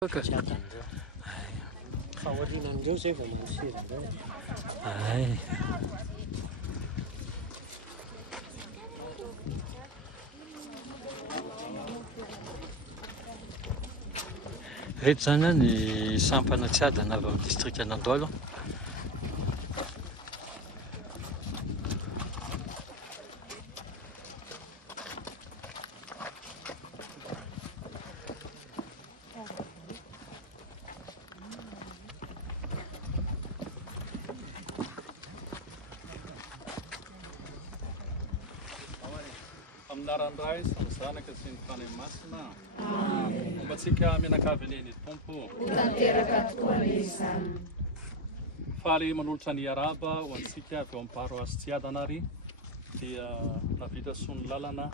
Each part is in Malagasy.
Reto zany ny sampana tsy adana avy amin'ny district Anandolo. Amin'arandray samy zanaka sy ny fanay masina. Ombatsika mianakavineny Tompo. Tanteraka tokoa izany. Faly manolotra ny araba ho antsika avy ao amin'ny paroasy Tsiadanary dia navita sony lalana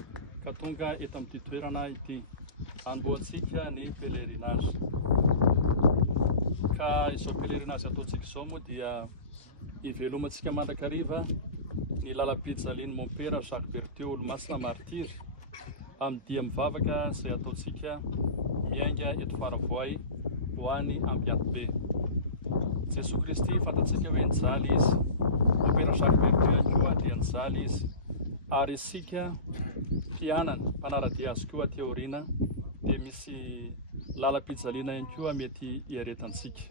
ka tonga eto amin'ity toerana ity hanomboantsika ny pèlerinage. Ka izao pèlerinage ataontsika izao moa dia ivelomantsika mandrakariva ny lala-pijaliny Mon-Père Jacques Berthieu Olo-masina martyr amin'ny dia mivavaka izay ataontsika miainga eto Faravoay ho any Ambiatobe. Jesoa Kristy fantatsika hoe nijaly izy, Mon-Père Jacques Berthieu ihany koa dia nijaly izy, ary isika mpianana mpanaradia azy koa aty aoriana dia misy lala-pijaliana ihany koa mety hiaretantsika.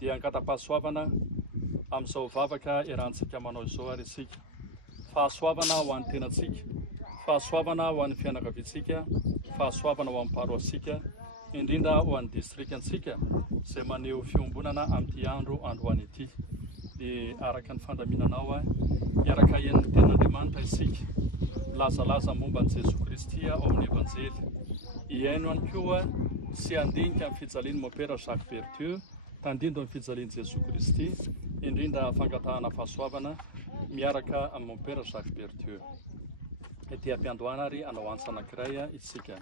Dia ankata-pahasoavana amin'izao vavaka iarahantsika manao izao ary isika. Fahasoavana ho an'ny tenantsika, fahasoavana ho an'ny fianakaviantsika, fahasoavana ho an'ny paroasika, indrindra ho an'ny distriktantsika izay maneho fiombonana amin'ity andro androany ity. Dia araka ny fandaminanao miaraka hen'ny tenan'Andriamanitra isika, milazalaza momba an'i Jesoa Kristy ao amin'ny evanjely. Hiaino ihany koa sy handinika amin'ny fijaliany Mon-Père Jacques Berthieu, tandindo amin'ny fijaliany Jesoa Kristy, indrindra fangatahana fahasoavana miaraka amin'ny Mon-Père Jacques Berthieu. Ety am-piandohana ary anao antsa anankiray isika.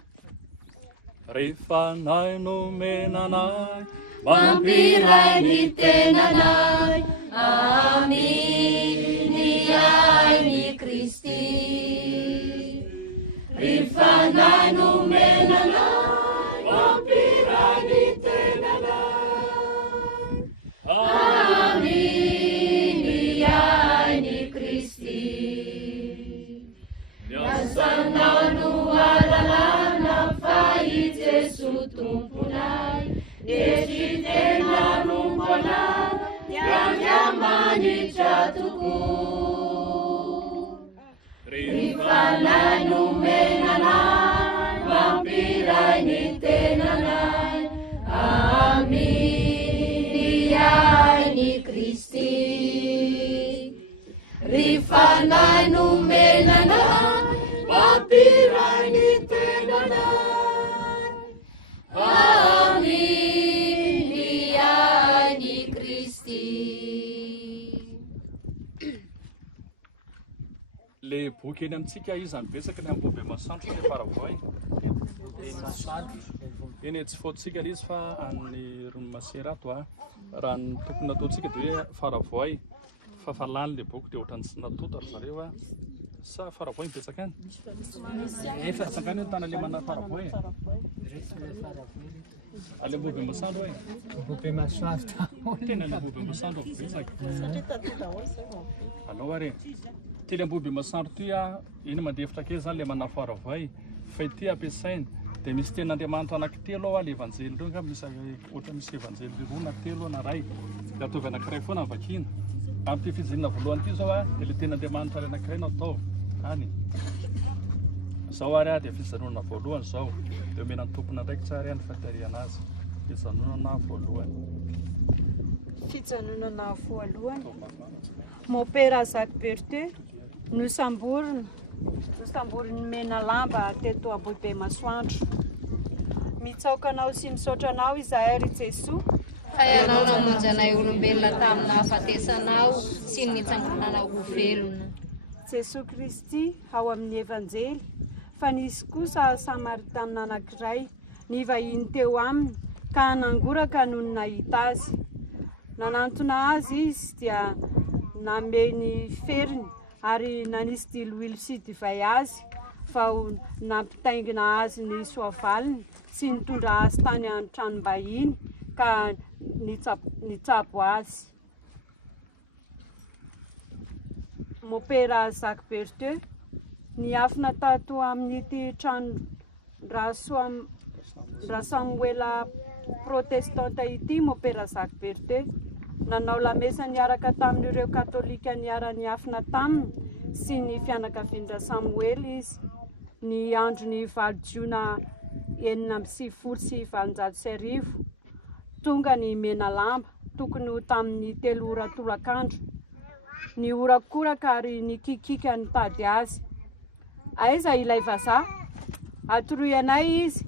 Rehefa nahy nomenanay mampiray ny tenanay, aminy ainy Kristy. Rehefa nahy nomenanay mampiray ny tenanay, aminy ainy Kristy. Miasanao no alalana fa i Jesu tomponay, Deshi tena numpanay, manitra tokoa. Rehefa nahy nomenanay mampiray ny tenanay, aminy ainy Kristy. Rehefa nahy nomenanay mampiray ny tenanay, aminy ainy Kristy. le boky eny amintsika izy betsaka ny ambobe masanto ny Faravoay. Eny tsy fototsika izy fa amin'ny Ronomaserato raha ny tokony nataontsika dia hoe Faravoay fa falany le boky dia ohatrany tsy natota ry zareo sa Faravoay betsaka any. Efa tsakany ny tana le mana Faravoay. Ale ambobe masanto Ambobe masanto. tena le ambobe masanto betsaka. Alao are tele ambobe masanto ty iny mandefitra kely zany le mana Faravoay fa ity ampiasainy dia misy ten'Andriamanitra anankitelo ao le evanjely reo angamba misy ohatra misy evanjely roa na telo na ray dia ataovy anankiray foana ny vakina. Amin'ity fijaliana voalohany ity zao dia le ten'Andriamanitra le anankiray natao any. Zao ary dia fijanonana voalohany zao dia omena ny tompona ndraiky tsara ny fahatariana azy. Fijanonana voalohany. Fijanonana voalohany. Mon-Père Jacques Berthieu nosamboriny mena lamba teto ambobe masoandro. Mitsaokanao sy misaotranao izahay ry Jesoa. Fa ianao namonjy anay olombelona tamin'ny nahafatesanao sy ny nitsangananao ho velona. Jesoa Kristy ao amin'ny evanjely fa nisy kosa Samaritana anankiray nivahiny teo aminy ka nangoraka noho ny nahita azy. Nanantona azy izy dia nameny feriny ary nanisy diloilo sy divay azy fa nampitaingina azy ny soavaliny sy nitondra azy tany an-tranom-bahiny ka nitsabo azy. Mopera Jacques Berthieu niafina tato amin'ity trano ra Samuela protestanta ity mopera Jacques Berthieu. Nanao lamesa niaraka tamin'ireo katolika niara-niafina taminy sy ny fianakavian-dra Samuel izy. Ny andro ny valo jiona 1970 tonga ny mena lamba tokony ho tamin'ny 3 ora tolakandro. Ny orakoraka ary ny kikika nitady azy. Aiza ilay vazaha? Atoroy anay izy,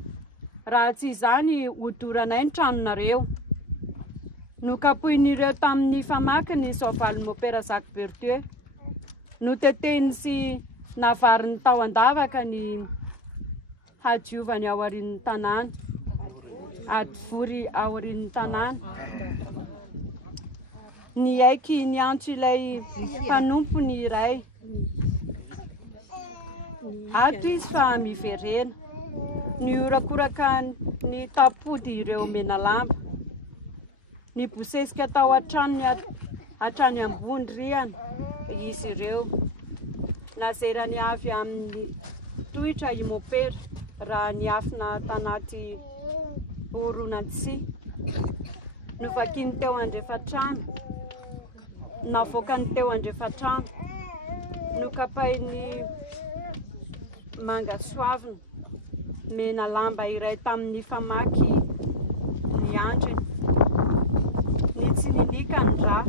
raha tsy izany hodoranay ny tranonareo. Nokapohin'ireo tamin'ny famakiny soavaly mopera Jacques Berthieu. Noteteny sy navariny tao andavaka ny hadiovany ao aorian'ny tanàna, adivory ao aorian'ny tanàna. Ny aiky niantso ilay mpanompony iray. Ato izy fa miverena. Niorakoraka ny tapody ireo mena lamba. Nibosesika tao hatrany ambony rihana izy ireo. Nazerany avy amin'ny tohitra i mopera raha niafina tanaty Oronatsy. Novakiny teo andrefatrano. Navoakany teo andrefatrano. Nokapainy manga soavina mena lamba iray tamin'ny famaky ny andriny. Ny tsininika ny rà.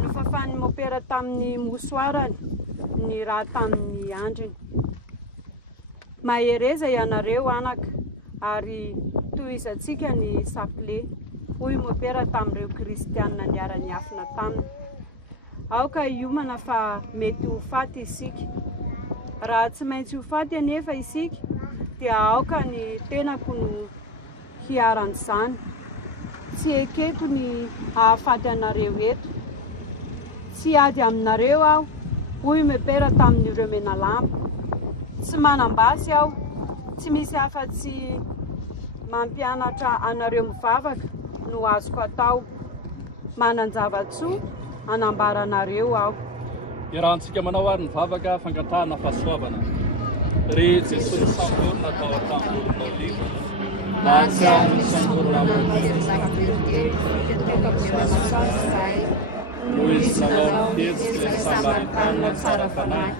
Nofafany mopera tamin'ny mosoarany ny rà tamin'ny andriny. Mahereza ianareo anaka ary tohizatsika ny saple. Hoy mopera tamin'ireo kristianina niara-niafina taminy. Aoka hiomana fa mety ho faty isika. Raha tsy maintsy ho faty anefa isika dia aoka ny tenako no hiaran'izany. Tsy ekeko ny hahafaty anareo eto. Tsy ady aminareo aho, hoy mopera tamin'ireo mena lamba. Tsy manambasy aho, tsy misy afa-tsy mampianatra anareo mivavaka no azoko atao. Mananjava-tsoa anambaranareo aho. Iarahantsika manao ary ny vavaka fangatahana fahasoavana. Ry Jesosy samborina tao an-tangoronao livo. Mahatsiaro ny samborina mopera Jacques Berthieu teo kapoiana zay. Noho izy nanao fihetsika ilay Samaritanina tsara fanahy.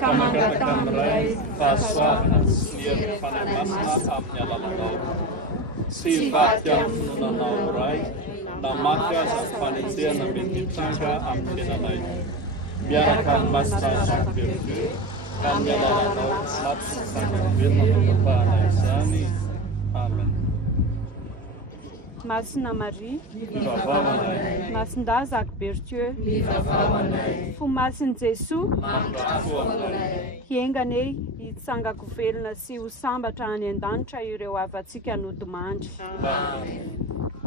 Ka mangataka amin'ilay fahasoavana sy ny hery fanahy masina amin'ny alalanao. Sy hivaty amin'ny finoananao ray, namaky azy amin'ny fanenjehana mety mitranga amin'ny tenanay. Miaraka amin'ny masina Jacques Berthieu, ka amin'ny alalanao maty sy sangavelona mampapahana izany. Amen. Masina Maria, Mivavavanay. Masinda Jacques Berthieu, Mivavavanay. Fo masin'i Jesosy, Mandrafo aminay. hienganay hitsangako velona sy ho sambatra any an-danitra ireo avantsika nodimandry.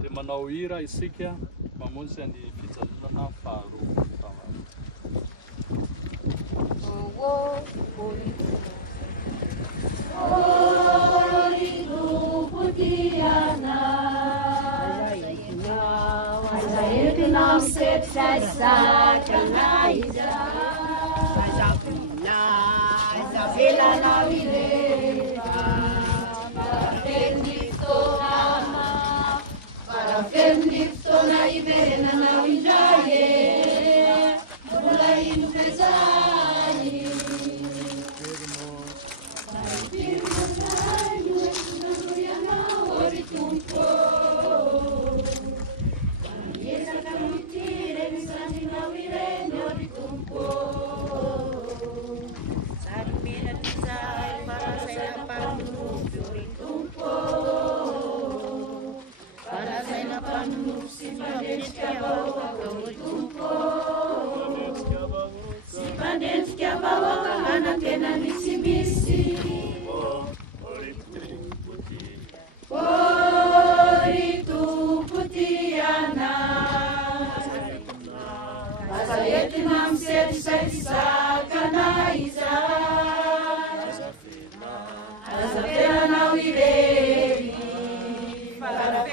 Dia manao hira isika mamonjy ny fijanonana faharoa.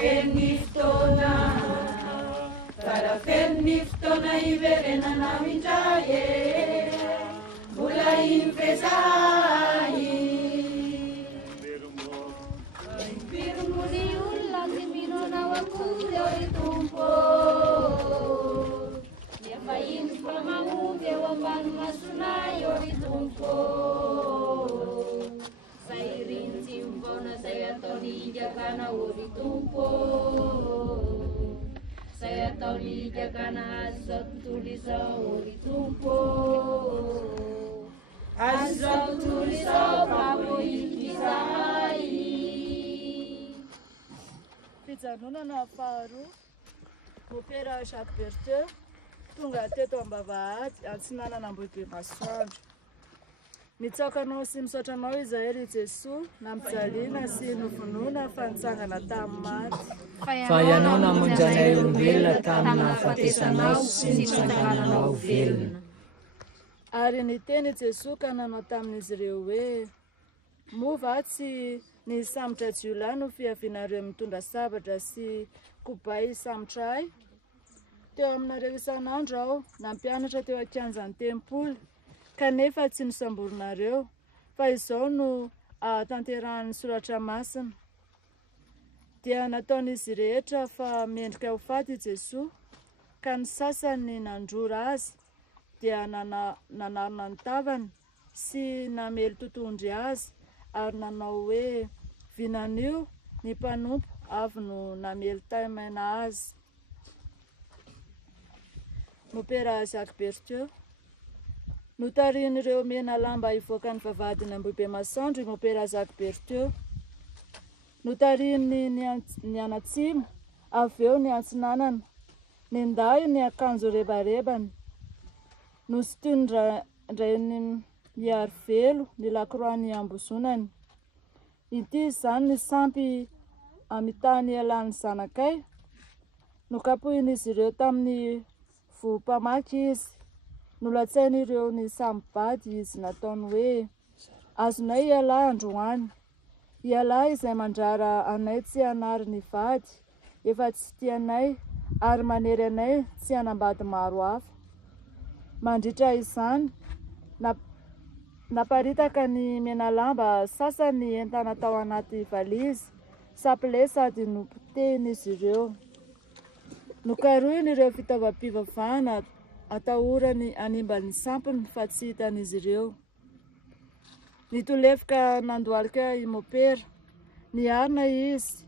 feny fotoana Kara feny fotoana iverenana mindray e Mbola infezahy Piromony olona ty minonao akory oi tompo Nefa iny fa mahomby eo ambany masonay oi tompo Zay rintsy mivona zay ataony hijakana oi tompo Zay ataony hijakana azy zao tontolo izao oi tompo Azy zao tontolo izao pamoiky izahay Fijanonana faharoa Mopera Jacques Berthieu tonga teto Ambavahady antsinanana Ambohibe Masoandro Mitsaokanao sy misaotranao Izaely Jesoa nampijaliana sy novonoina fa nitsangana tamin'ny maty Fa ianao namonjanay olombelona tamin'ny nahafatesanao sy nitsangananao velona Ary niteny Jesoa ka nanao tamin'izy ireo hoe Mova tsy ny sambotra jiolahy no fiavinareo mitondra sabatra sy kobay sambotra ay Teo aminareo isan'andro aho nampianatra teo ankianjan'ny tempoly kanefa tsy nisamborinareo fa izao no tanterahan'ny soratra masina Dia nataon'izy rehetra fa mendrika ho faty Jesoa ka ny sasany nandrora azy dia nanarona ny tavany sy namely totondry azy ary nanao hoe vinanio ny mpanompo avy no namely tamaina azy Mopera Jacques Berthieu Notarian'ireo mena lamba ivoaka ny vavahadiny Ambohibe Masoandro i Mopera Jacques Berthieu Notariany ny anatsimo avy eo ny antsinanana ny nday ny akanjo rebarebany Nositondra ndrainy miaro velo ny lakroany ambozonany Ity izany ny sampy amitany ialany zanakay Nokapohin'izy ireo tamin'ny voapamaky izy Nolatsain'ireo ny sambady izy nataony hoe Azonay ialahy androany Ialahy izay mandrara anay tsy hanary ny vady Efa tsy tianay ary manery anay tsy hanambady maro hafa Mandritra izany Naparitaka ny mena lamba sasany entana tao anaty valizy Sapile sady nopotehiny ireo Nokarohiny ireo fitaovam-pivavahana atahorany animbany sampiny fa tsy hitan'izy ireo Nitolefika nandohalika i Mopera Niarina izy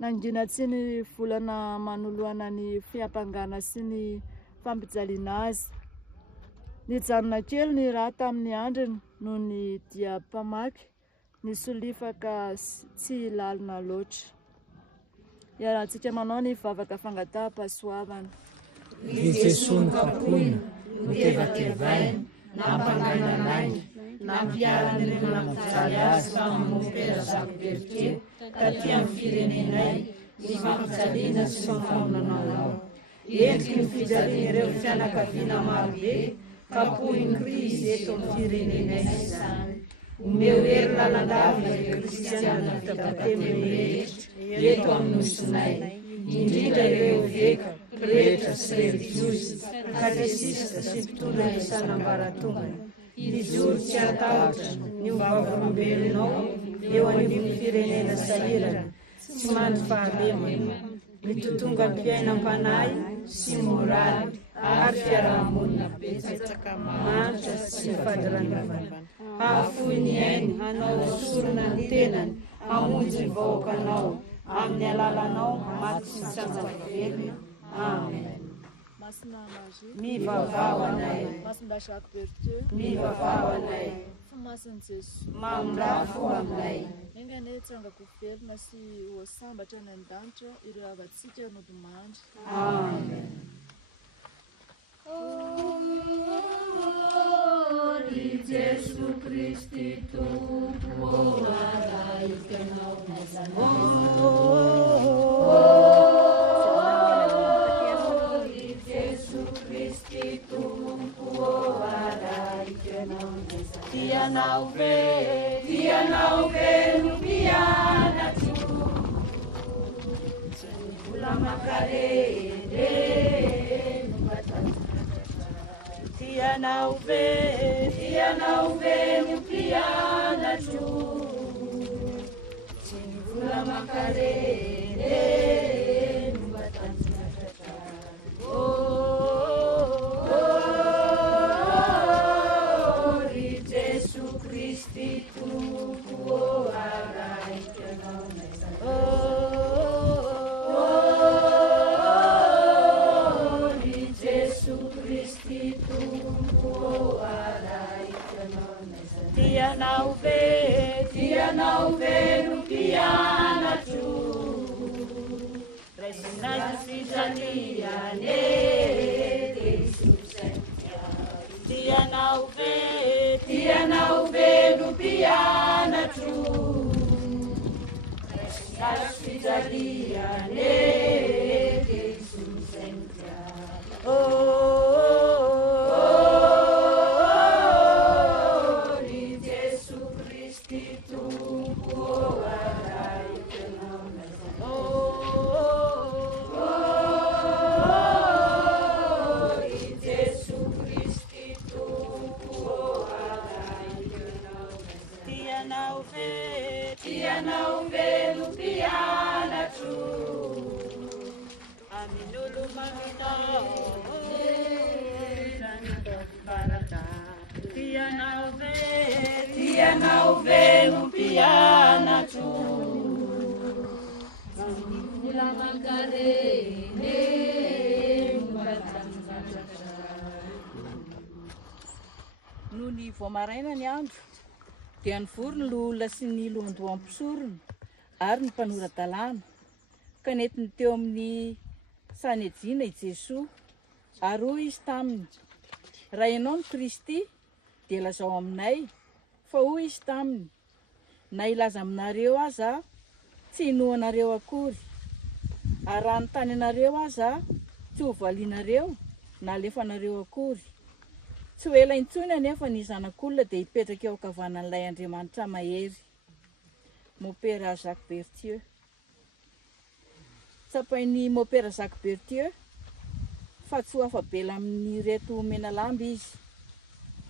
Nangina tsy ny volana manoloana ny fiampangana sy ny fampijaliana azy Nijanona kely ny raha tamin'ny andriny no ny dia mpamaky Nisolifaka tsy lalina loatra Iarahantsika manao ny vavaka fangataha-pahasoavana Ry Jesoa nokapohina, notevatevaina, nampangainanainy Nampiaran'ireo nampijaly azy tamin'ny Mopera Jacques Berthieu taty amin'ny firenenay ny fampijaliana sy ny famonanao Endriky ny fijalian'ireo fianakaviana marobe kapohin'ny Kristy eto amin'ny firenenay izany Omeo hery lalandava ireo kristiana fitabatemo rehetra eto amin'ny nosonay Indrindra ireo veka, pretra sy religiosy, katesista sy mpitondra ny sanambaratongana Ijoro tsy atahotra ny ovaovolombelonao eo anivon'ny firenena sahirana tsy mandry fahalemana Mitotonga ny mpiainam-panahy sy moraly ary fiarahamonina betsaka manitra sy fadiranavana Hahafoy ny ainy hanao sorona ny tenany hamonjy ny vahoakanao amin'ny alalanao maty sy tsangavavelona Amen Masina Marie Mivavao anay Masina Jacques Berthieu Mivavao anay Fomasin'i Jesoa Mamindafo aminay Engane tsangako velona sy ho sambatra any an-danitra ireo avantsika nodimandry Amen Ry Jesu Kristi Tompo araikanao Ry Jesu Kristi Tompo araikanao Tianao ve no pianatro vola makareny no tianao ve no mpianatro tsy ny vola makareny no matanjaka ry Jesu Kristy Tompo araikanao ry Jesu Kristy Tompo araikanao tianao ve no mpianatro raisinazy fijaliane tianao ve no mpianatro raisinazy fijaliane ry Jesu Kristy Tompo araikanao ry Jesu Kristy Tompo araikanao tianao ve no mpianatro amin'olo maminao tianao ve no mpianatro vola makareny no ny voamaraina ny andro dia nivory ny olona sy ny lohandoam-pisorona ary ny mpanorandalàna ka netiny teo amin'ny sanejina i Jesosy ary hoy izy taminy raha ianao ny Kristy dia lazao aminay fa hoy izy taminy na ilaza aminareo aza tsy hinoanareo akory ary raha nytany anareo aza tsy hovalianareo na alefanareo akory tsy ho ela intsony anefa ny zanak'olona dia hipetraka eo ankavanan'ilay Andriamanitra mahery. Mopera Jacques Berthieu. Tsapain'ny Mopera Jacques Berthieu fa tsy ho afabela amin'ny reto Menalamba izy.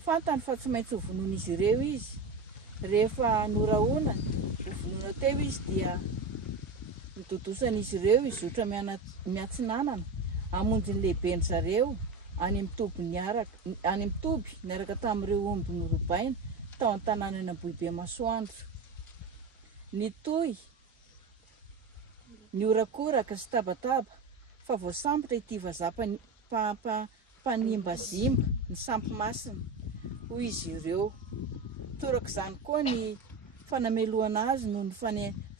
Fantany fa tsy maintsy ho vonoina izy ireo izy. Rehefa norahoana, ho vonoina teo izy dia nidodosana izy ireo izotra miatsinanana hamonjy ny lehiben'ny zareo any amin'ny Toby niaraka tamin'ireo omby norobaina tao an-tanànana Bohibe Masoandro. Nitoy, niorakoraka sy tabataba fa voasambotra ity vazaha mpanimba-zimba ny sampy masina hoy izy ireo. Toraka izany koa ny fanameloana azy noho ny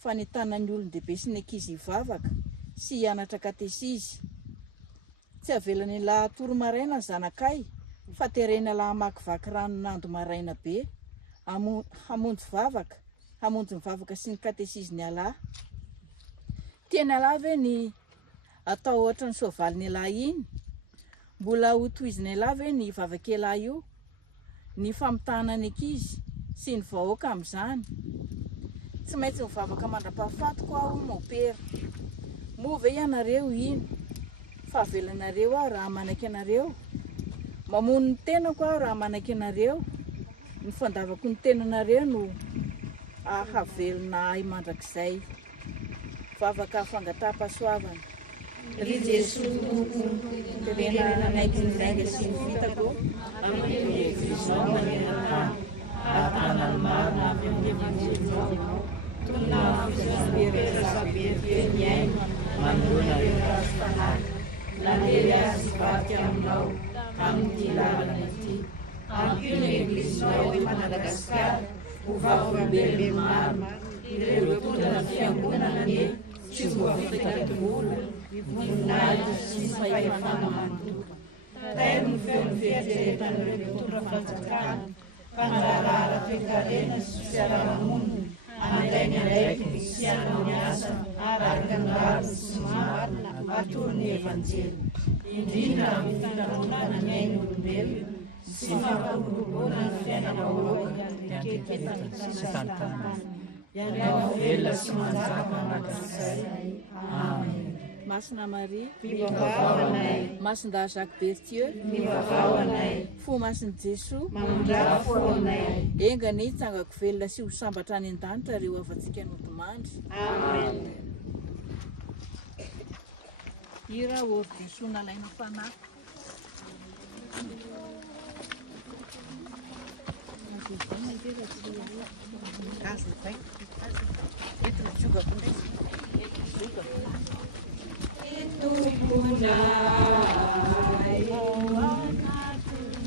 fanentana ny olon-dehibe sy ny ankizy hivavaka sy hianatra katesizy. Tsy avelany lahy toro-maraina ny zanakay fa terena lahy hamakivaky rano nando maraina be hamonjy ny vavaka sy ny katesizy ny alahy. Tiany alahy ve ny atao ohatra ny soavaly ny alahy iny? Mbola ho tohiziny alahy ve ny vavakelahy io? Ny famitahana ny ankizy sy ny vahoaka amin'izany. Tsy maintsy mivavaka mandra-pahafatoko aho Mopera. Moa ve ianareo iny? Fa avelanareo aho raha manaky anareo. Mamono ny tenako aho raha manaky anareo. Ny fandavako ny tenanareo no havelona ahy mandrakizay. Vavaka fangataham-pahasoavana. Ry Jesosy tena nanaiky ny vainga sy ny vitako amin'ny eglizao manerana atanany marina avy amin'ny evangelinao tona fisabiera Berthieu ny aino manolona ireo rahastanary nanery azy vaty aminao amin'ny lalana ity ampio ny eglizinao eto Madagasikara ho vavolombelona maro ireo tondra fiangonana ny tsy voafitaka-bola voninahitra sy ny fahefana manontolo. Tairo ny feon'ny fieritreretan'ireo tondra fanjakana mpanjarara toe-karena sy fiarahamonina andrainy andraiky sy hanao ny asa araka ny lavina sy marina atoro ny evanjely indrindra amin'ny fitaraonana ny ain'olombelona sy fampahorohona ny fiainam-bahoaka reketana sy tantanana. Ianao velona sy manjaka mandrakizay. Amen. Masina Maria, mivavao anay. Masindahy Jacques Bertieux, Mivavao anay. Fo Masin'i Jesoa, Mamondraka fo anay. engany tsangako velona sy ho sambatra any an-danitra reo avantsika notomandry. Amen. Ira ôry Jesoa nalaina fanahy.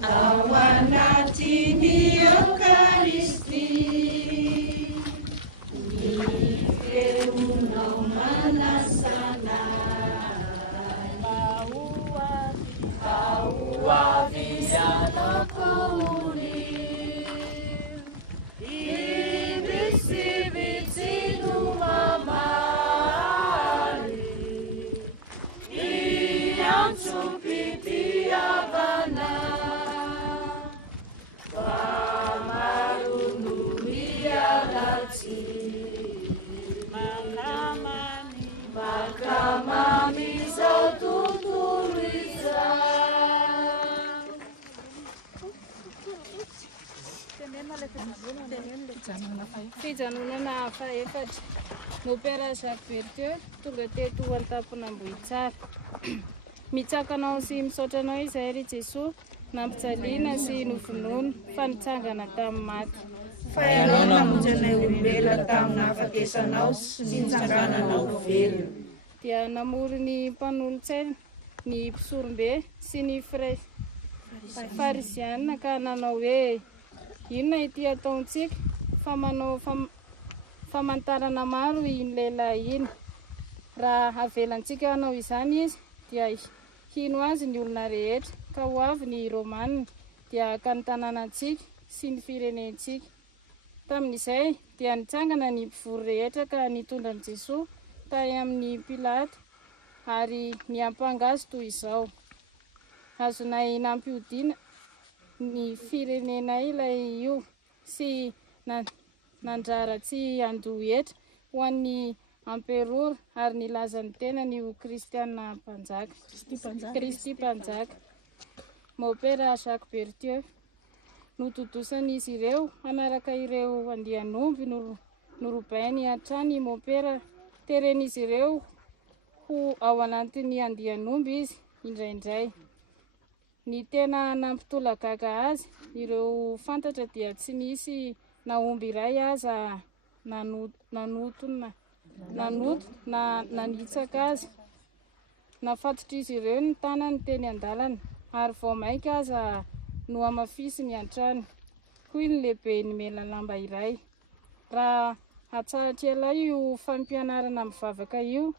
Ao anatiny Eucharisty, ny feonao manasanay, mahoavy zanako ibisibitsino mamaly, iantsopitiavana. Makamami zao tontolo Fijanonana faefatra Nopera Jacques Bertieux tonga teto an-tampon'Ambohitsara. Mitsakanao sy misaotranao izay ry Jesoa, nampijaliana sy novonono fa nitsangana tamin'ny maty. Fa ianao namonjy anay olombelona tamin'ny hafatesanao sy nitsangananao velona. Dia namory ny mpanolon-tsaina, ny mpisorombe sy ny farisianina ka nanao hoe inona ity ataontsika fa manao famantarana maro iny lehilahy iny. Raha avelantsika hanao izany izy dia hino azy ny olona rehetra, ka ho avy ny Romanina dia ka ny tanànantsika sy ny firenentsika. Tamin'izay dia nitsangana ny mpivory rehetra ka nitondra an'i Jesoa tay amin'ny Pilato ary niampanga azy toy izao: azonay nampiodiana ny firenenay ilay io sy nandrara tsy andohetra ho an'ny amperora ary nilaza ny tenany io kristianina mpanjaka, Kristy mpanjaka. Mopera Jacques Bertieux notodosan'izy ireo anaraka ireo andianomby norobainy hatrany Mopera. Teren'izy ireo ho ao anatin'ny andianomby izy indraindray. Ny tena nampitolagaga azy ireo fantatra dia tsy nisy naomby iray aza nanoto na nanitsaka azy. Nafatotra izy ireo ny tanany teny an-dalana ary vao maika aza no amafisy ny an-trano. Hoy ny lehibe ny mela lamba iray: raha hatsahatra ela io fampianarana mivavaka io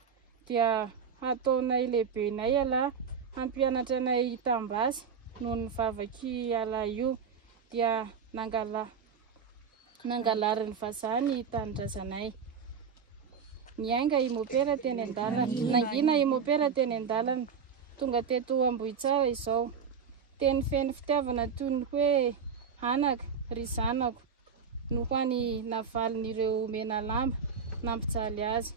dia ataonay lehibenay ala hampianatra anay tambasy noho ny vavaky ala io dia nangalary ny vazaha ny tanindrazanay. Nianga i Mopera teny an-dalana, nangina i Mopera teny an-dalana tonga teto Ambohitsara izao. Teny feno fitiavana toy ny hoe anaka ry zanako no ho any navalin'ireo mena lamba nampijaly azy.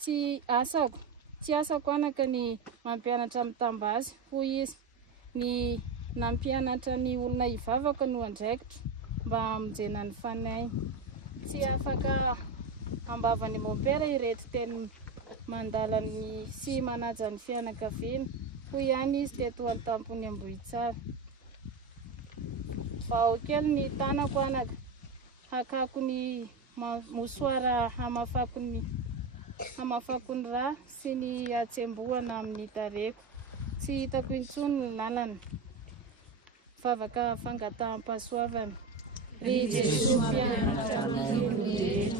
Tsy asako anaka ny mampianatra mitambasy hoy izy. Ny nampianatra ny olona hivavaka no andraikitra mba hamonjena ny fanahy. Tsy afaka ambavany Mopera ireto teny mandalany sy manaja ny fianakaviana. Hoy ihany izy teto an-tampony Ambohitsara: vao kely ny tanako anaka, hakako ny mosoara hamafako ny rà sy ny atsembohana amin'ny tareko. Tsy hitako intsony ny lalana, vavaka fangataham-pahasoavana. Ry Jesoa mpianatra amin'ny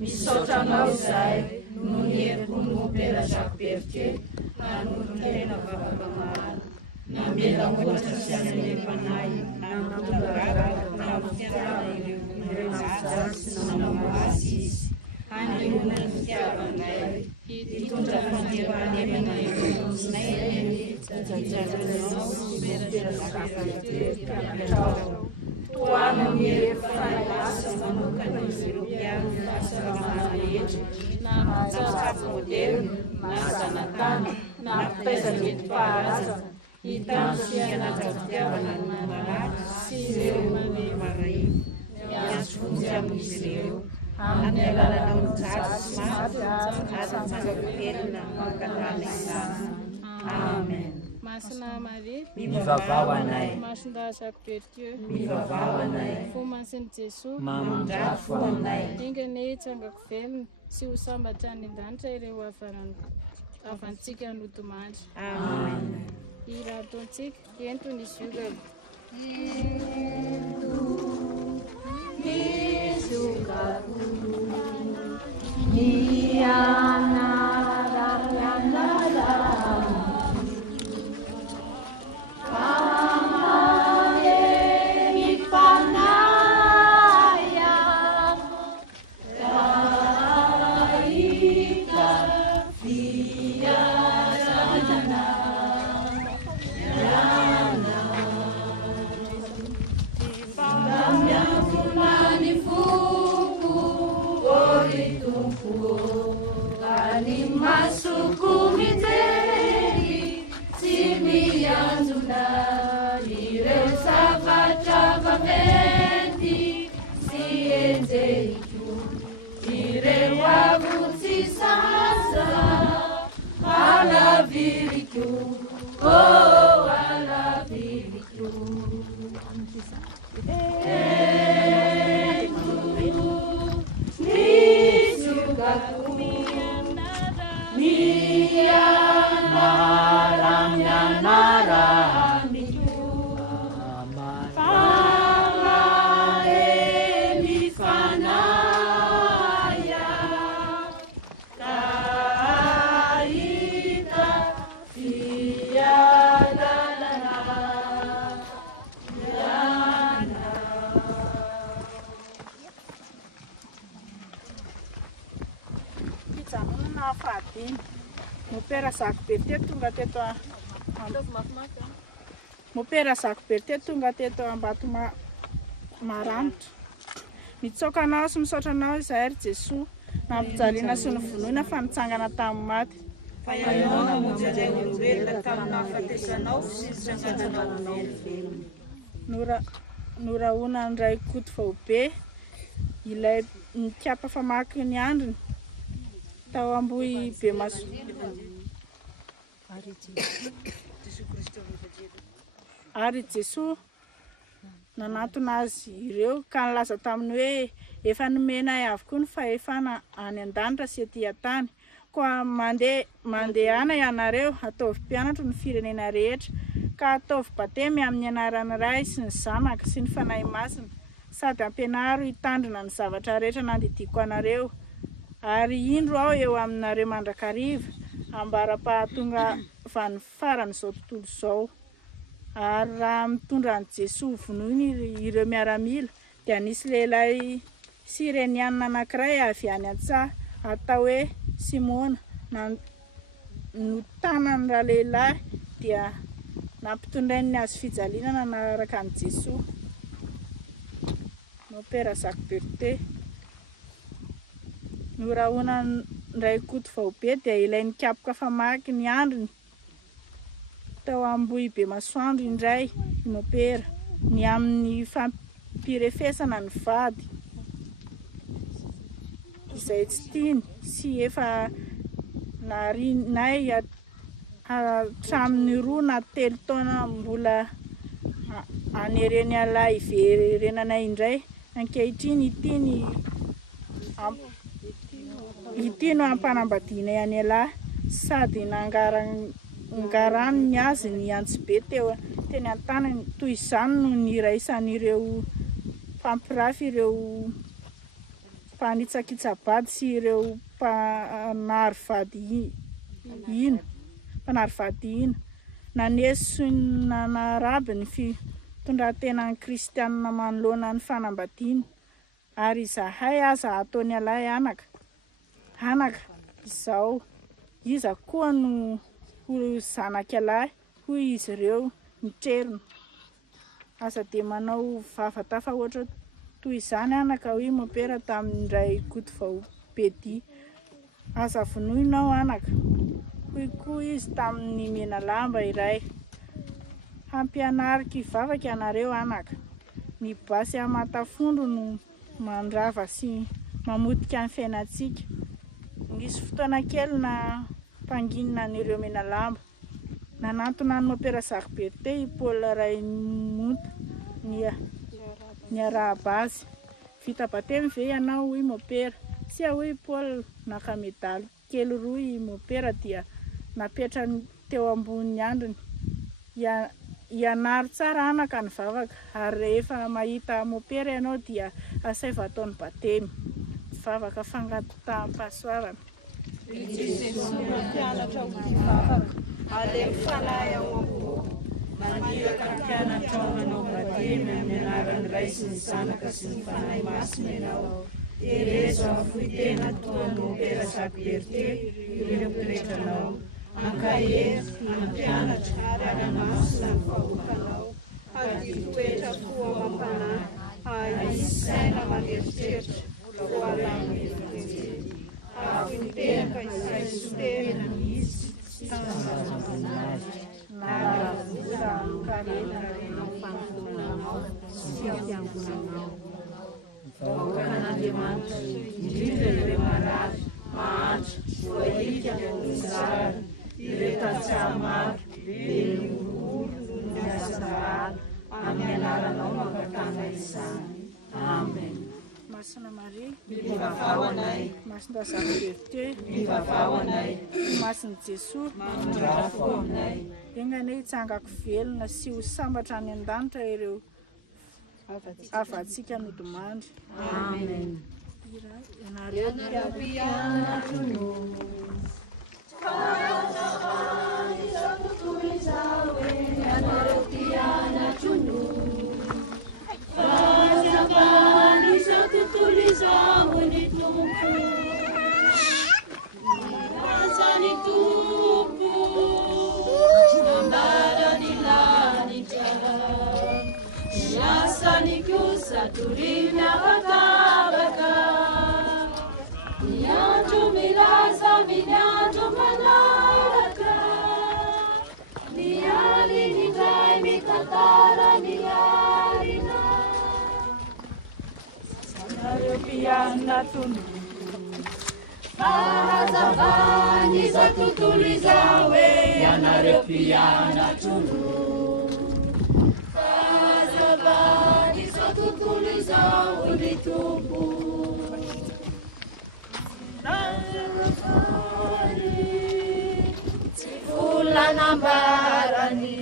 misaotranao izahay no nieriko ny Mopera Jacques Bertieux nanolon-tena vavaka maro, namela ohatra sy amin'ny fanahy nampitondra na fiarana ireo zaza sy namamasy izy. Hanihona ny fitiavanay, hitondra fandevanemana eronay ijajanao Mopera Jacques Bertieux mpianatra toana mieriko fanalasa manokana ireo mpiano fahasalamana rehetra na ratsy moderna na zanatany na mpitaizana etim-paharazana hitanosiana jafitiavana ny manaraky sy ireo maray miazo vonjy amin'izy ireo amin'ny alalana mijaly sy maty azantsangam-pelona mankatana izany. Amen. Masina Maria, mivavao anay. Masondahy Jacques Bertieu, Mivavao anay. Fo Masin'i Jesoa, Mamondraty fo aminay. Ingany hitsangako velona sy ho sambatra any an-danitra ireo avantsika lotomandry. Amen. I raha ataontsika ento ny zogako. Mopera Jacques Bertieu tonga teto Mopera Jacques Bertieu tonga teto Ambato-Maranitra. Mitsoka anao sy misaotra anao izahay ry Jesoa nampijaliana sy novonoina fa nitsangana tamin'ny maty. Fa ianao namonjy ilay olombelona tamin'ny nahafatesanao sy nitsangananao velona. Norahoana ny ray koto vao be ilay nikiapa famaky ny andriny tao amboy be maso. Ary Jesoa nanantona azy ireo ka nilaza taminy hoe efa nomenay avokoa ny fahefana any an-danitra sy ety an-tany, koa mandehana ianareo ataovy mpianatra ny firenena rehetra ka ataovy batemy amin'ny anarany Ray sy ny Zanaka sy ny Fanahy Masina, sady ampianaro hitandrina ny zavatra rehetra nandidiko anareo. Ary indro aho eo aminareo mandrakariva ambara-pahatonga vany faran'izao tontolo izao. Ary raha mitondra ny Jesoa vonoiny ireo miaramila dia nisy lehilahy Sireniana anankiray avy any an-tsaha atao hoe Simona. No tanany raha lehilahy dia nampitondrainy azy fijaliana nanaraka ny Jesoa. Mopera Jacques Bertieu. Norahoana ndray koto vao be dia ilay nikapoka famaky ny andriny tao amboy be masoandro indray Mopera ny amin'ny fampirefesana ny vady izay tsy tiany sy efa narinay hatramin'ny 2 na 3 taona mbola anereny alahy iverenanay indray. Ankehitriny itiny ampanambadiana any alahy sady nangarany ny azy ny antsibe teny an-tanany. Toy izany no niraisan'ireo fampirafy ireo mpanitsakitsabady sy ireo mpanary vady ina naneso nanaraby ny fitondrantenan'ny kristianina manoloana ny fanambadiana. Ary izahay aza ataony alahy anaka izao iza koa no ho zanaka alahy hoy izy ireo mitrerona. Asa dia manao vavatafa ohatra toy izany anaka hoy Mopera tamin'ny ray koto vao bedy. aza vonoinao anaka. Koa izy tamin'ny mena lamba iray. Hampianarika ivavaka ianareo anaka. Ny basy amatafondo no mandrava sy mamotika ny fiainantsika. Nisy fotoana kely na mpanginina an'ireo mena lamba. Nanantona ny Mopera Sariberte i Paul Raimonta ny araha-basy. Vita batemy ve ianao hoy Mopera? Sy hoy Paul naka-medaly kely roa i Mopera dia napetra teo ambony androny. Ianaro tsara anaka ny vavaka ary rehefa mahita Mopera ianao dia asaiva ataony batemy. Vavaka fangatampahasoavana. Mpianatra ho vavaka ale mifanahy ao am-po. Mandiraka mpianatra ao manao batemy amin'ny anaran'ny Ray sy ny Zanaka sy ny Fanahy Masina ianao. Erezo avoy tena toan'ny Mopera Sariberte ireo mpiretranao. Ankahery mpianatra ary amasina ny vahoakanao. Ady toetra fo amam-panahy aisy saina maneritseritra ho alamy evanjely. Avy ny tenaka izay sotena izy Nalaza karena renao fanfonanao sy fiangonanao. Vahoaka n'Andriamanitra, indrindra ireo marary, mahantra, voahika, mizara, ireo tantsaha maro, velom-bolo, ny azavahary, amin'ny anaranao mampatana izany. Amen. Masina Maria, Mivavao anay, Masina Sariberte, mivavao anay, Masina Jesosy, mandrafo aminay. engany hitsangako velona sy ho sambatra any an-danitra ireo afa-tsika nodimandry. Amen. Ianareo Mpianatro no Turina wakabaka Nianjo milaza minanjo manaraka Niali nijai mikatara nialina Ianareo mpianatro no Fahazavani za tutuliza we ianareo mpianatro no tutuliza ulitupu Sifula nambarani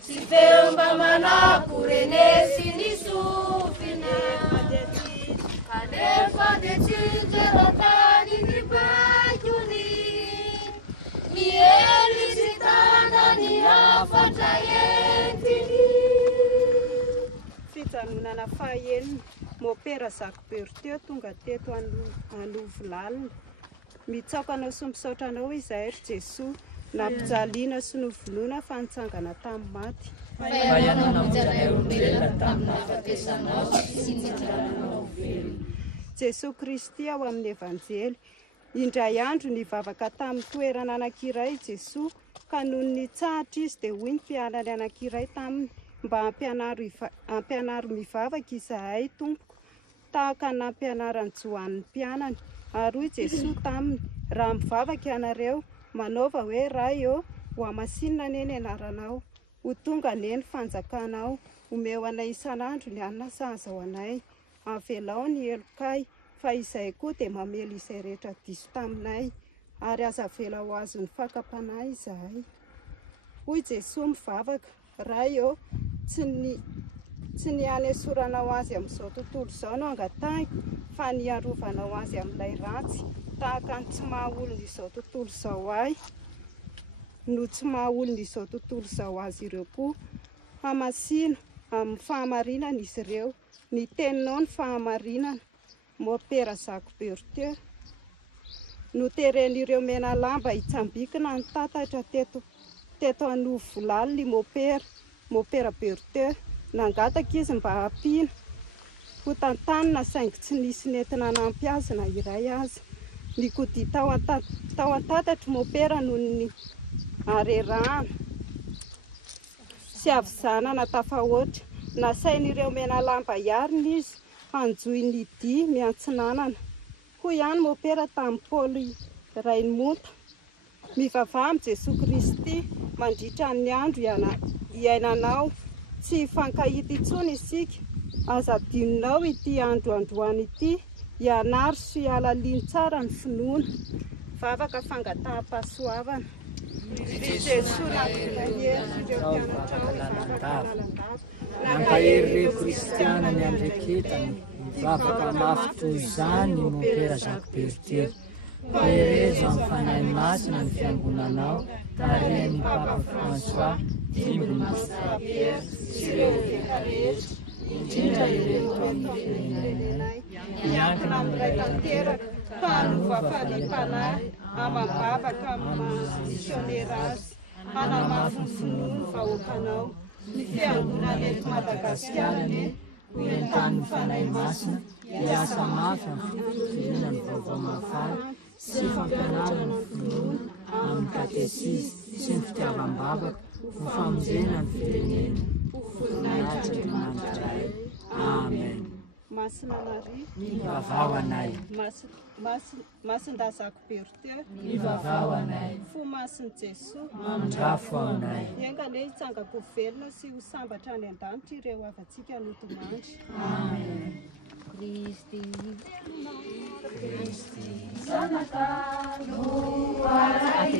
Sifeumba manakurenesi nisufine Kadefa dechijerotani nibajuni Nieli sitana ni afata yentini Fijanonana fahaenina Mopera Sariberte tonga teto Alovolalina. Mitsaokanao sy misaotranao izahay ry Jesosy nampijaliana sy novonoina fa nitsangana tamin'ny maty. Jesosy Kristy ao amin'ny Evanjely. Indray andro nivavaka tamin'ny toerana anankiray Jesosy ka noho nitsahatra izy dia hoy ny mpianany anankiray taminy mba hampianaro mivavaka izahay tompoko tahaka nampianarany Joan'ny mpianany. Ary hoy Jesosy taminy, raha mivavaka ianareo manaova hoe ray ho amasinina neny anaranao, ho tonga neny fanjakanao, omeo anay isan'andro ny hanina sahaza ho anay, avelao ny elokay, fa izay koa dia mamely izay rehetra diso taminay, ary aza vela ho azo ny fakapanahy izahay. Hoy Jesosy mivavaka, ray ho tsy ny hanesoranao azy amin'izao tontolo izao no angatahiko, fa ny arovanao azy amin'ilay ratsy, tahaka ny tsy mahaolona izao tontolo izao ahy, no tsy mahaolona izao tontolo izao azy ireo koa. Hamasina amin'ny fahamarinana izy ireo, ny teninao ny fahamarinana. Mopera Sariberte noteren'ireo mena lamba hitsambikina ny tatatra teto Alovolalina Mopera Sariberte nangataka izy mba hampiana ho tantanina saingy tsy nisy nentina nampy azy na iray azy. nikody tao atatatra mopera noho ny arerahana sy avizanana tafahoatra. Nasain'ireo mena lamba iarina izy hanjoy ny dia miantsinanana. Hoy ihany mopera tamin'ny Paoly Raimota, mivavaha amin'ny Jesosy Kristy mandritra ny andro iainanao, tsy hifankahita intsony isika, aza adinonao ity andro androany ity, hianary sy hialaliany tsara ny finoana, vavaka fangataham-pahasoavana. Nampahery kristiana ny andreketany, vavaka mafy toy izany mopera Jacques Bertier. Paherezo amin'ny fanahy masina ny fiangonanao, tarihan'ny Papa François, dimbiny Pierre sy ireo vekarehetra, indrindra ireo tao amin'ny firenenay, miankina amin'ilay tanteraka fanova fahaliam-panahy amam-bavaka amin'ny misionera azy, hanamafy ny finoana vahoakanao. Ny fiangonana eto Madagasikara hoy ny tany fanahy masina, hiasa mafy amin'ny fitoriana ny vaovao mafana sy fampianarana ny finoana amin'ny katesisma sy ny fitiavam-bavaka ho famonjena ny firenena ho voninahitra Andriamanitra iray. Amen. Masina Maria, mivavao anay. Masin-da Jacques Bertier, mivavao anay. Fo masin' Jesosy, mandrafo anay. Engane hitsangako velona sy ho sambatra any an-danitra ireo avantsika notomandry. Amen. Kristi zanaka noaray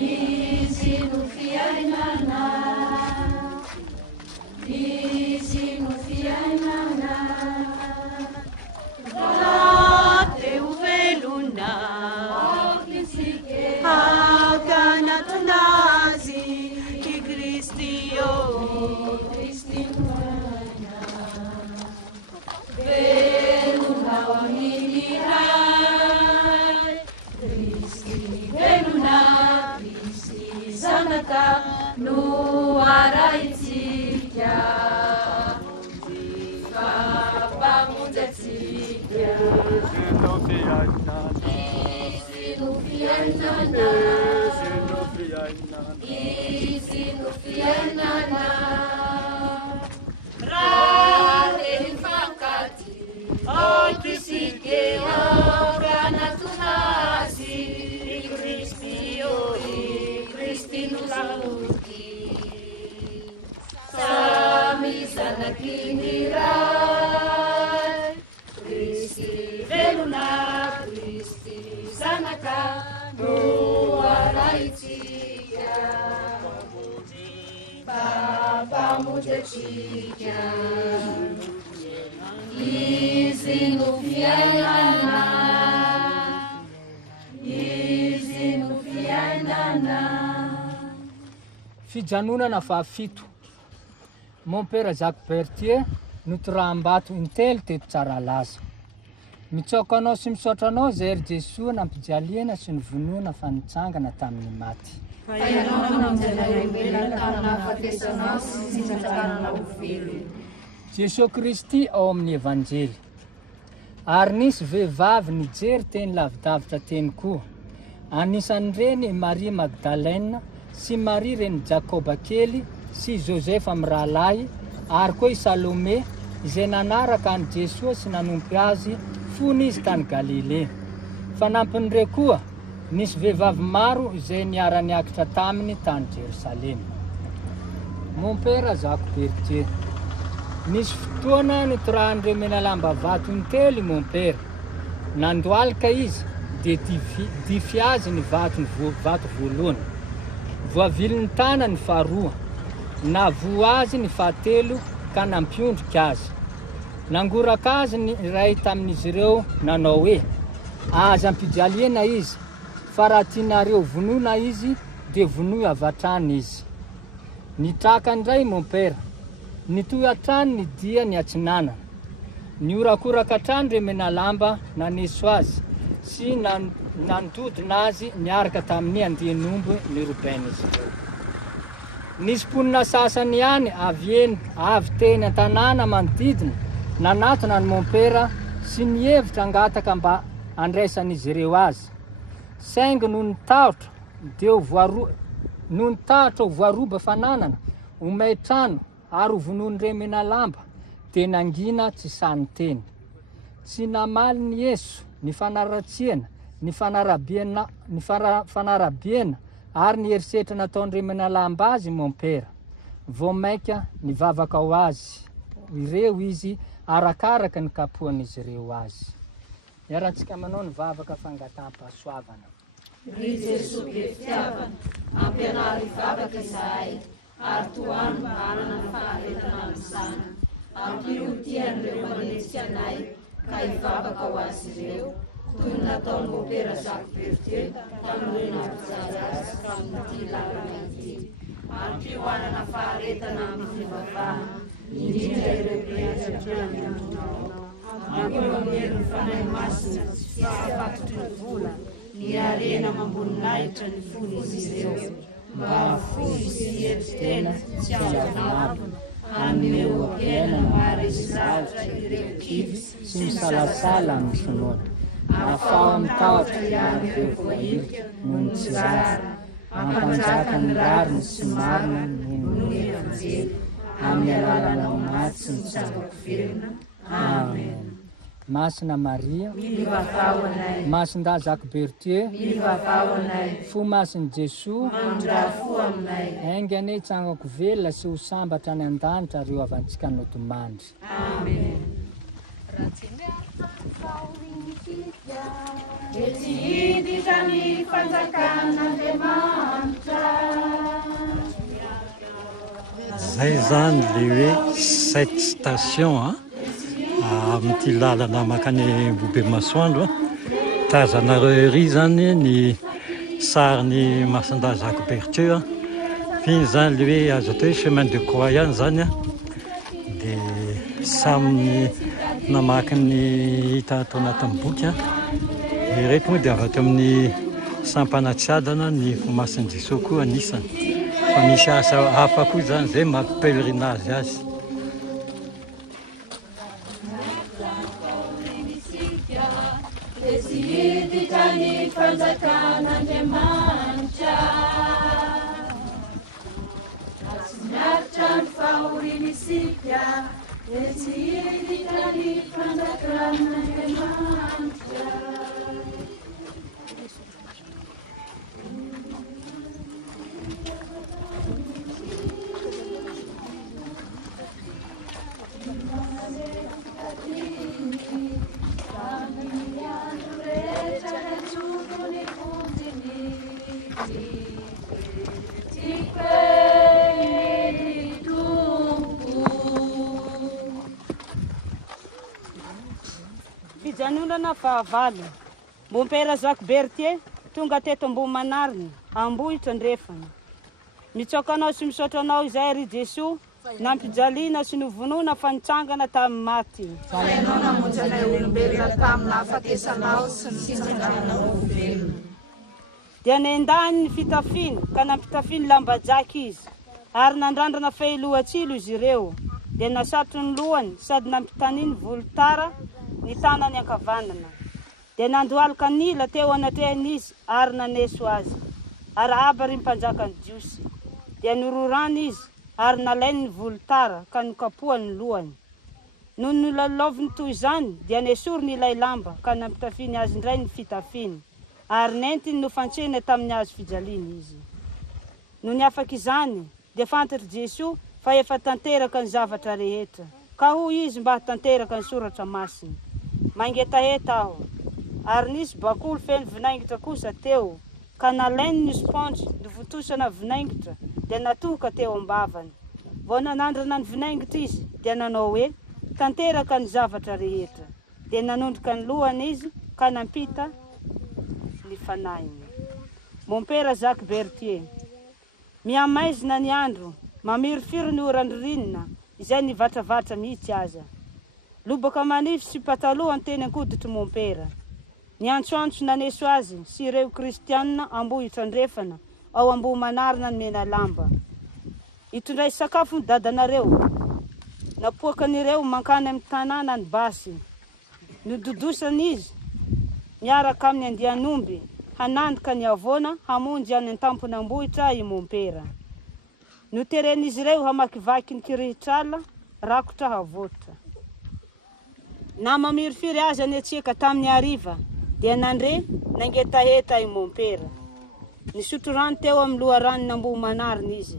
izy no fiainana, izy no fiainana, teo velona hakanatonazy i Kristi Kristi velona ho amin'ny iray, Kristi velona, Kristi zanaka no araitsika, fampamonjatsika. Izy no fiainana, izy no fiainana, raha rehefankady otrisiky oranatonazy i Kristi no laoky, samy zanaky ny ray, Kristi velona, Kristi zanaka no araitsika, fampamonjatsika. Izy no fiainana, izy no fiainana. Fijanonana fahafito. Mon père Jacques Bertier notoram-bato intelo teto tsara laza. Mitsoaka anao sy misaotra anao zay ry Jesosy nampijaliana sy ny vonoana fa nitsangana tamin'ny maty. Jesosy Kristy ao amin'ny evanjely. Ary nisy vehivavy nijery teny lavidavitra teny koa. Anisan'ireny Maria Magdalena sy Maria reny Jakoba kely sy Josefa amin'ny rahalahy, ary koa i Salome izay nanaraka any Jesosy sy nanompo azy fony izy tany Galile. Fanampin'ireo koa nisy vehivavy maro izay niara-niakatra taminy tany Jerusalema. Mon père Jacques Bertier. Nisy fotoana nitorahan'ireo mena lamba vato intelo mon père. Nandoalika izy dia dify azy ny vato voalohany. Voavily ny tana ny faharoa. Navo azy ny fahatelo ka nampiondrika azy. Nangoraka azy ny iray tamin'izy ireo nanao hoe, aza ampijaliana izy, fa raha tianareo vonoina izy dia vonoy avatrany izy. Nitraka indray mon père. Nitoy atrany ny dia ny atsinana. Niorakoraka atrany ireo mena lamba naneso azy sy nandodina azy niaraka tamin'ny andian'omby ny robaina izy ireo. nisy mponina sasany ihany avy teny an-tanàna manodidina nanatona ny mompera sy ny hevitra angataka mba andraisan'izy ireo azy. Saingy noho ny tahotra ho voaroba fananana omay trano ary ho vonoiny remena lamba dia nangina tsy sany teny. Tsy namaly ny Yesu ny fanaratsiana, ny fanarabiana ary ny herisetra nataony remena lamba azy mompera. Vao maika ny vavaka ho azy ireo izy arakaraka ny kapohan'izy ireo azy. Iarahantsika manao ny vavaka fangataham-pahasoavana. Ry Jesu be fitiavana, ampianary vavaka izahay, ary toano mba hanana faharetana amin'izany. Ampiotian'ireo manetsy anay, ka hivavaka ho azy ireo, toy ny nataony mompera Jacques Berthier tamin'ny nampijaly azy tamin'ity lalana ity. Ampioanana faharetana amin'ny fivavahana, indrindra ireo mpianatra aminao. Ampioamelo ny fanahy masina sy fahafatotry ny vola, ny arena mamboninahitra ny fon'izy ireo, mba hafoy sy hery-tena tsy azo-navina, hanome opiaina maharesy lavitra ireo kivy sy misalasala amin'ny finoana. Afao amin'ny tahotra ihany ireo voahirika noho ny tsy zara, mampanjaka ny rariny sy marina noho ny evanjely, amin'ny alalana maty sy mitsangako velona. Amen. Masina Maria, masin-da Jacques Berthier, fo masin Jesu, aingany hitsangako velona sy ho sambatra any an-danitra reo avantsika notomandry. Amen. Etsy hiditra ny fanjakan'Andriamanitra. Zay zany le hoe 7 stations amin'ity lalana makany Bobe Masoandro. Tazanareo ery zany ny sariny masin-da Jacques Berthier. Finy zany le hoe azo atao hoe chemin de croix ihany zany dia samy namaky ny hita atao anatin'ny boky. Ireto moa dia avy ato amin'ny sampanatsiadana ny fomasin'i Jesosy koa anisany. Fa misy asa hafa koa zany zay mampipelerinage azy. Hiditra ny fanjakan'Andriamanitra, miaritra ny fahorinisika. Etsy hiditra ny fanjakan'Andriamanitra. Fijanonana fahavalo, mompera Jacques Berthier tonga teto Ambohimanarina, Ambohitra ndrefana. Mitsoaka anao sy misaotra anao izay ry Jesu, nampijaliana sy novonona fa nitsangana tamin'ny maty. Ianao namonjy anay olombelona tamin'ny hafatesanao sy ny fitsanganao velona. Dia nendany ny fitafiny ka nampitafiny lambajaky izy, ary nandrandrana fehilohatsilo izy ireo. Dia nasatro ny lohany sady nampitaniny volotara ny tanany ankavanana. Dia nandohalika nila teo anatrehany izy ary naneso azy. Ary abary mpanjakany jiosy. Dia nororany izy ary nalainy ny volotara ka nokapohany ny lohany. Noho nolaloviny toy izany dia nesoriny ilay lamba ka nampitafiny azy indray ny fitafiny. Ary nentiny nofantsena tamin'ny azo fijaliana izy. Noho ny afaka izany dia fantatry Jesu fa efa tanteraka ny zavatra rehetra. Ka hoy izy mba tanteraka ny soratra masina. Mangetaheta aho, ary nisy bakolo feno vinaingitra kosa teo, ka nalainy ny sponge novotosana vinaingitra dia natoka teo am-bavany. Vao nanandrana ny vinaingitra izy dia nanao hoe tanteraka ny zavatra rehetra. Dia nanondrika ny lohany izy ka nampita ny fanahiny. Mompera Jacques Berthier, miamaizina ny andro, mamirofiro ny orandrinina, izay nivatravatra mihitsy aza. Lobaka manify sy pataloha ny teny ankoditry mompera. Ny antsoantso naneso azy sy ireo kristianina Ambohitra andrefana ao Ambohimanarina ny mena lamba. hitondray sakafo ny dadanareo. Napoakan'ireo mankany amin'ny tanàna ny basy. Nododosana izy miaraka amin'ny andianomby hanandika ny avoana hamonjy any an-tampon'ambohitra i Mompera. Noteren'izy ireo hamakivaky ny kirihitr'ala rakotra havotra. Na mamirifiry azy any atsiaka tamin'ny hariva dia nandre nangetaheta i Mompera. Nisotro rano teo amin'ny loharanony Ambohimanarina izy.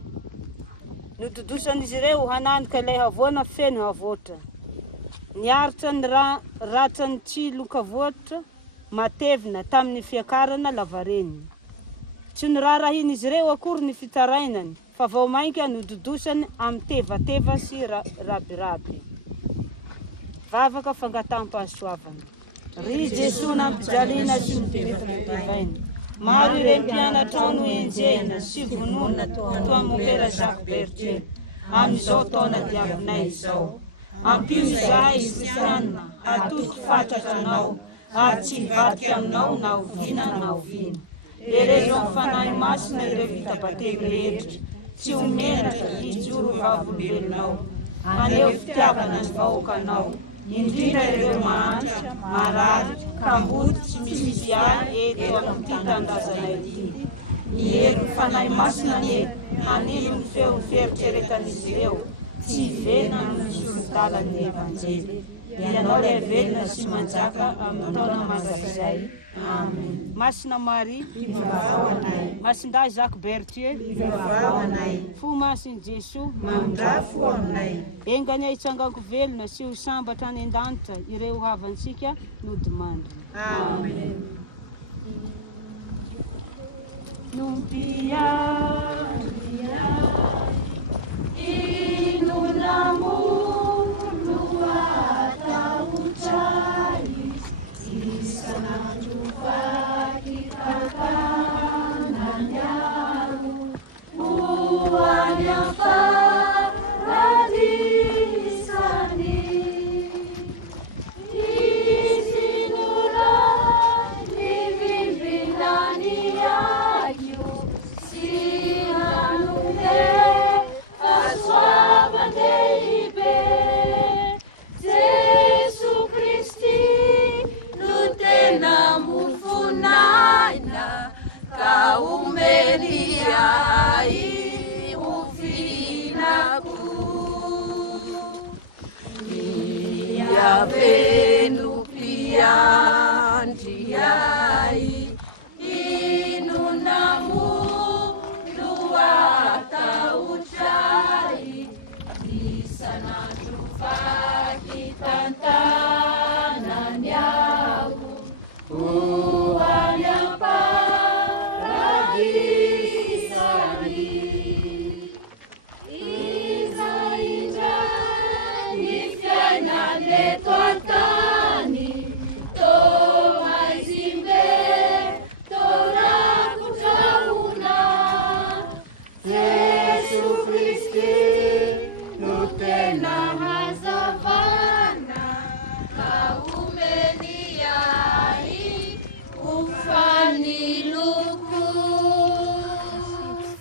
Nododosan'izy ireo hanandika ilay havoana feno havotra. Niaritra ny ratra ny tsiloka voatra matevina tamin'ny fiakarana lavareny. Tsy norarahin'izy ireo akory ny fitarainany fa vao mainka nododosany amin'ny tevateva sy rabiraby. Vavaka fangatam-pahasoavana. Ry Jesosy nampijaliana sy nipivetivaina. Maro ireo mpianatra no enjehina sy vonona toa Mompera Jacques Bertier amin'izao taona diavinay izao. Ampio izahay kristianina atoky fatratra anao ary tsy hivadika aminao na oviana na oviana. Erezo amin'ny fanahy masina ireo vita-bately rehetra, tsy homenatra hijoro vavolombelonao. Aneo fitiavana ny vahoakanao, indrindra ireo mahantra, marary, kamboty tsy misy eto amin'ity tandrazana ity. Nihery ny fanahy masina hanilo ny feo ny fieritreretan'izy ireo, tsy vena no nisorodalany evanjely. Ianao ilay velona sy manjaka amin'ny taona mandrakizay. Amen. Masina Maria, mivavao anay. Masindahy Jacques Bertier, mivavao anay. Fo masiny Jesosy, mandrafo aminay. Engany hitsangako velona sy ho sambatra any an-danitra ireo havantsika nodimandrina. Amen.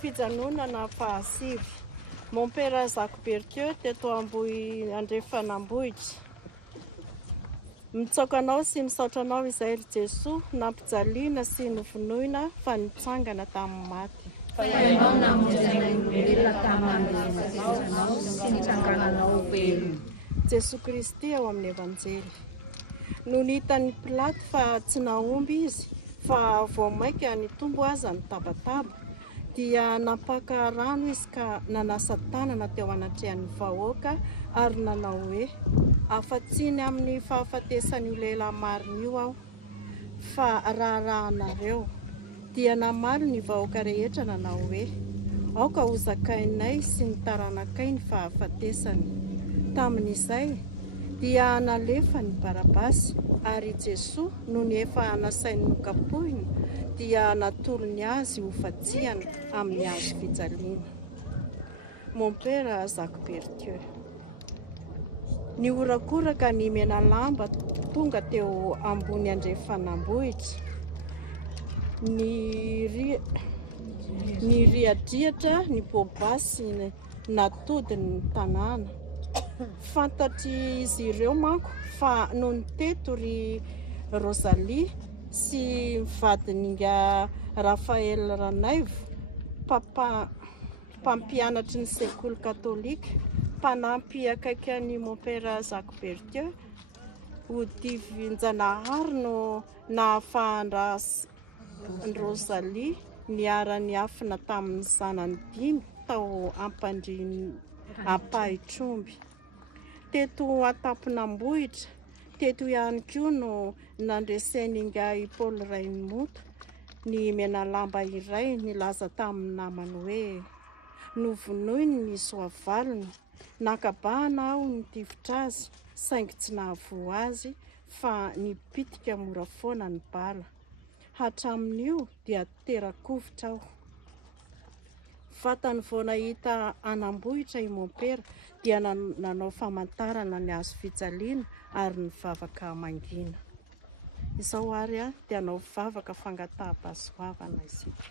Fijanonana fahasivy. Mompera Jacques Bertier teto Andrefanambohitra. Mitsokanao sy misaotranao izay ry Jesosy nampijaliana sy novonoina fa nitsangana tamin'ny maty. Fa ianao namonjy olombelona tamin'androanao sy nitsangananao velona. Jesosy Kristy ao amin'ny evanjely. No nihitan'ny Pilato fa tsy nahomby izy fa vao maika nitombo aza ny tabataba dia napaka rano izy ka nanasa tanana teo anatrehan'ny vahoaka ary nanao hoe afatsiny amin'ny fahafatesan'io lehilahy marina io aho fa rahanareo dia namaly ny vahoaka rehetra nanao hoe aoka ho zakainay sy ny taranakay ny fahafatesany. Tamin'izay dia nalefa ny Barabasy ary Jesosy no ny efa nasainy nokapohiny dia natolony azy ho fatsiana amin'ny hazo fijaliana. Mompera Jacques Bertier. Niorakoraka ny mena lamba tonga teo ambony Andrefanambohitra. Ny riadriatra, ny bôbasy, natodiny ny tanàna. Fantatry izy ireo manko fa noho ny teto ry Rosalie sy vadininga Raphaël Ranaivo, mpampianatry ny sekoly katolika, mpanampy akaiky ny mon père Jacques Berthieu, ho divinjanahary no nahafahandrasa ny Rosalie niara-ny afina tamin'ny zanany 5 tao Ampahitromby. Teto Antaponambohitra, teto ihany koa no nandreseninga i Paul Rainmoto ny menalamba iray nilaza tamin'ny namany hoe novonoiny ny soavalony, nakabahana aho ny tifitra azy saingy tsy nahavo azy fa nipitika mora foana ny bala. Hatramin'io dia terakovitra aho. Vatany vao nahita anambohitra i mon père dia nanao famantarana ny azo fijaliana ary ny vavaka mangina. Izao ary dia nanao vavaka fangataha-basoavana isika.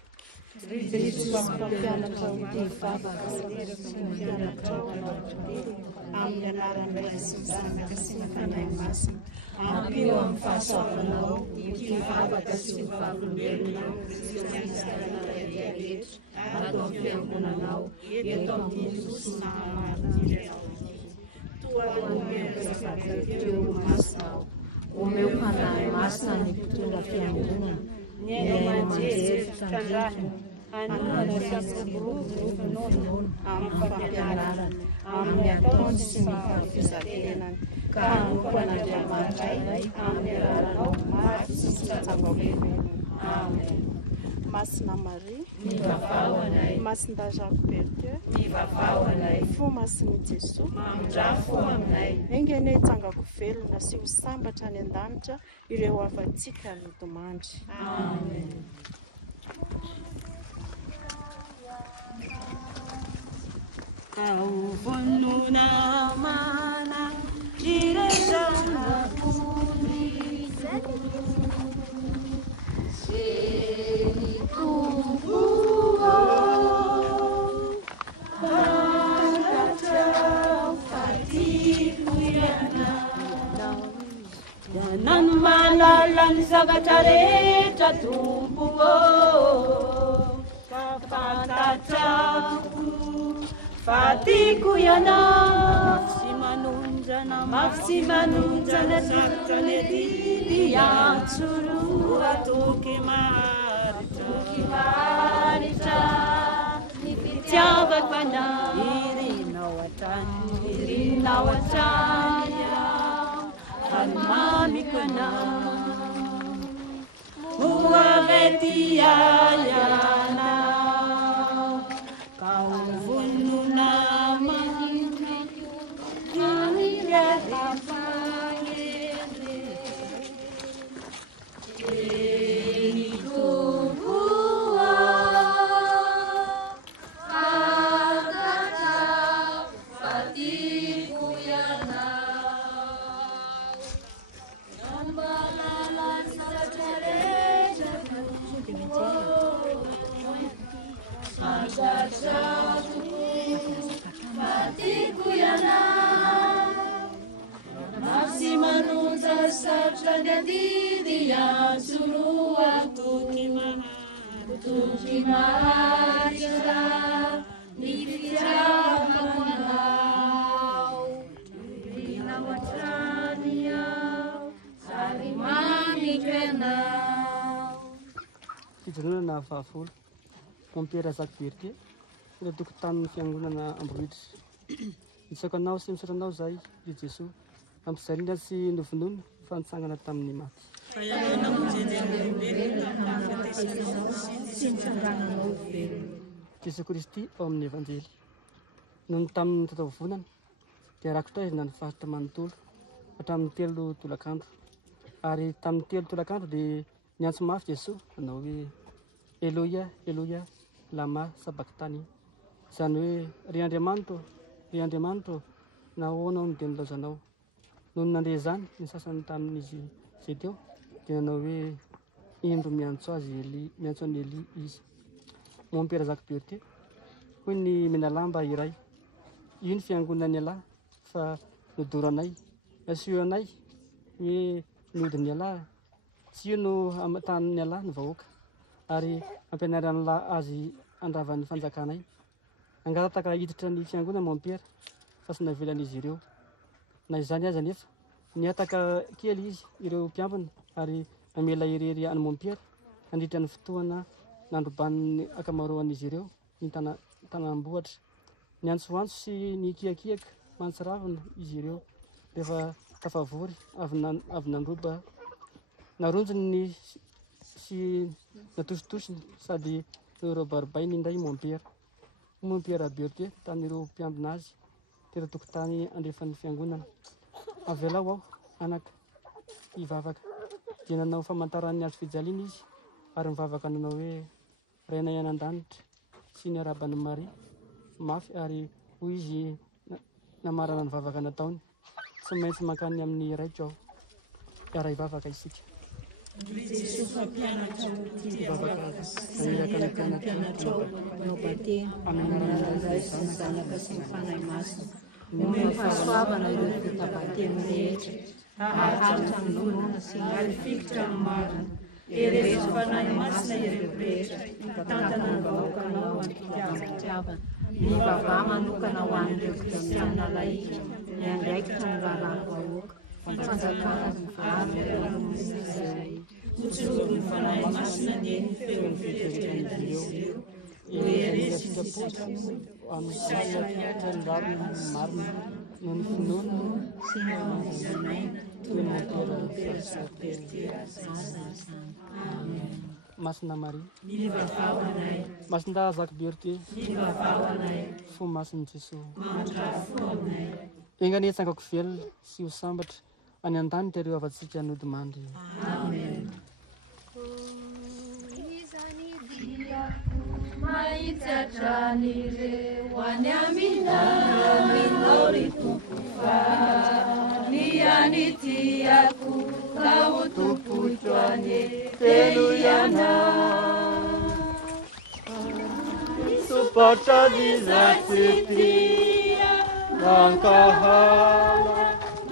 Amin'ny anaran'ny sy ny zanaka sy ny fanahy masina, ampio amin'ny fahasoavanao ity vavaka sy ny vavolombelonao rehetra, ato amin'ny fiangonanao, eto amin'ny Jesosy namaritiry ao ity. Toa omeo masinao, omeo fanahy masina ny mpitondra fiangonana, ny amanjery fitandrahana, amin'ny fampianarana, amin'ny ataony sy ny fahafizatenany, ka hanompan'Andriamanitra amin'ny raranao maty sy tsangam-peveny. Amen. Masina Maria, mivavahoanay. Masinda Jacques Berthieu, mivavahoanay. Fo masiny Jesosy, mamindrafo aminay. Engene tsangako velona sy ho sambatra any an-danitra ireo afa-tsika lotomandry. Amen. Ao vonona mana irezana puni senikumbuo bangacau fatikuyana danan manalan zavatra rehetra tombuo kafantatrako Fatiku yana mafsi manunjana sartane didi yansuru atuki marita nipitiava kana irina watanya almami kana muavetia yana Fijanonana vavolo, mon père Jacques Berthieu, ila toko tamin'ny fiangonana Ambohitra. Isaka anao sy misaotra anao zay i Jesosy, ampizaliana sy novonono fanitsangana tamin'ny maty. Jesosy Kristy ao amin'ny evanjely. Noho ny tamin'ny tatovonana dia rakotra izy nanifaritra manontolo hatramin'ny 3 tolakandro. Ary tamin'ny 3 tolakandro dia niantso mafy Jesosy nanao hoe Eloia, Eloia, lama sabachthani. Izany hoe ry Andriamanitro, nahoana no dia nilaozanao. Noho ny nandre zany ny sasany tamin'izy izay teo dia nanao hoe indro miantso azy miantso an'i Eli izy. Mon père Jacques Berthieu, hoy ny menalamba iray io ny fiangonany alahy fa nodoranay asio anay hoe nodiny alahy tsy io no amatan'ny alahy ny vahoaka ary ampianarany lahy azy andravan'ny fanjakanay angatataka hiditra ny fiangonana Montpierre fa sy navelan'izy ireo na izany aza nefa niataka kely izy ireo mpiambina ary amela irery any Montpierre nandritra ny fotoana nandroban'ny akamaroan'izy ireo ny tanambohatra ny antsoantso sy ny kiakiaka mantsiravina izy ireo rehefa tafavory avy nandroba naronjony sy natositosiny sady ireo baribainy indray Montpierre Berthe tan'ireo mpiambina azy teratokotany andrefan'ny fiangonana avela aho anaka hivavaka dia nanao famantaran'ny azo fijaliana izy ary mivavaka nanao hoe raina ihanan-danitra sy ny arabany Maria mafy ary hoy izy namarana ny vavaka nataony tsy maintsy mankany amin'ny raiko aho ara hivavaka isika fahasoavana ireo fitabatemy rehetra aharitra amin'olona sy ary fikitra amin'ny marina ereso fanahy masina ireo rehetra tantana ny vahoakanao antiavana ny vavaha manokana ho an'ireo kristianina laika ny andraikitra ny raharaha-vahoaka fanjakana ny vavy ireo Izay otsoro ny fanahy masina dia ny feon'ny fitretraizy ireo eresika potra amin'ny sahiatra ny raviny marina no ny finoana sy ny aman'izanay toy ny ataon'ny Berthe Amen. Masina Maria Mivavavanay Masinda Jacques Berthe mivavavanay fo masin'i Jesosy mandrafo aminay engany etsangako velona sy ho sambatra any an-danitra ireo avantsika nodimandry. Amen. Maitsatranyireo any aminao ry tompo fa ny anitiako ka ho tompoitro any telo iana supporta disatsitia mankahala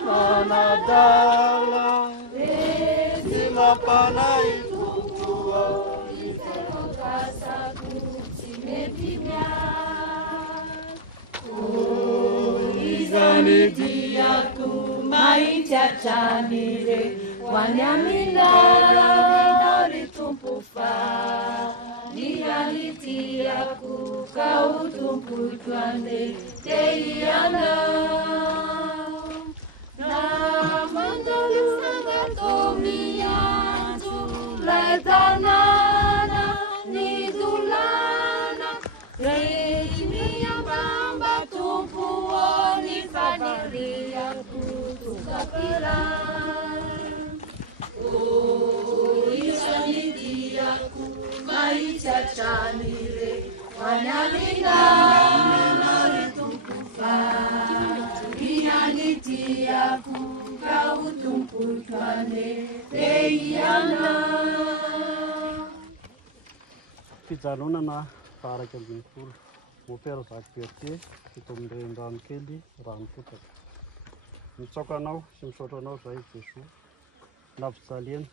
manadala si mapanay tutua izany diako maitsatranyre hoany aminao ry tompo fa ny anitiako ka ho tompoitro ande te ianao na mandalo nagato mianjo lay tanàna ny dolana rehetra miambamba tompo ny faniriako tokapirany isany diako maitsatranyre hoany aminao ry tompo fa ny anitiako ka ho tompoitro ane te ianao. Fijanonana faaraky ambin'ny folo Montpierre Jacques Berthe fito amin'ny renirano kely ranopotaka mitsaoka anao sy misaotra anao zay Jesosy nampijaliana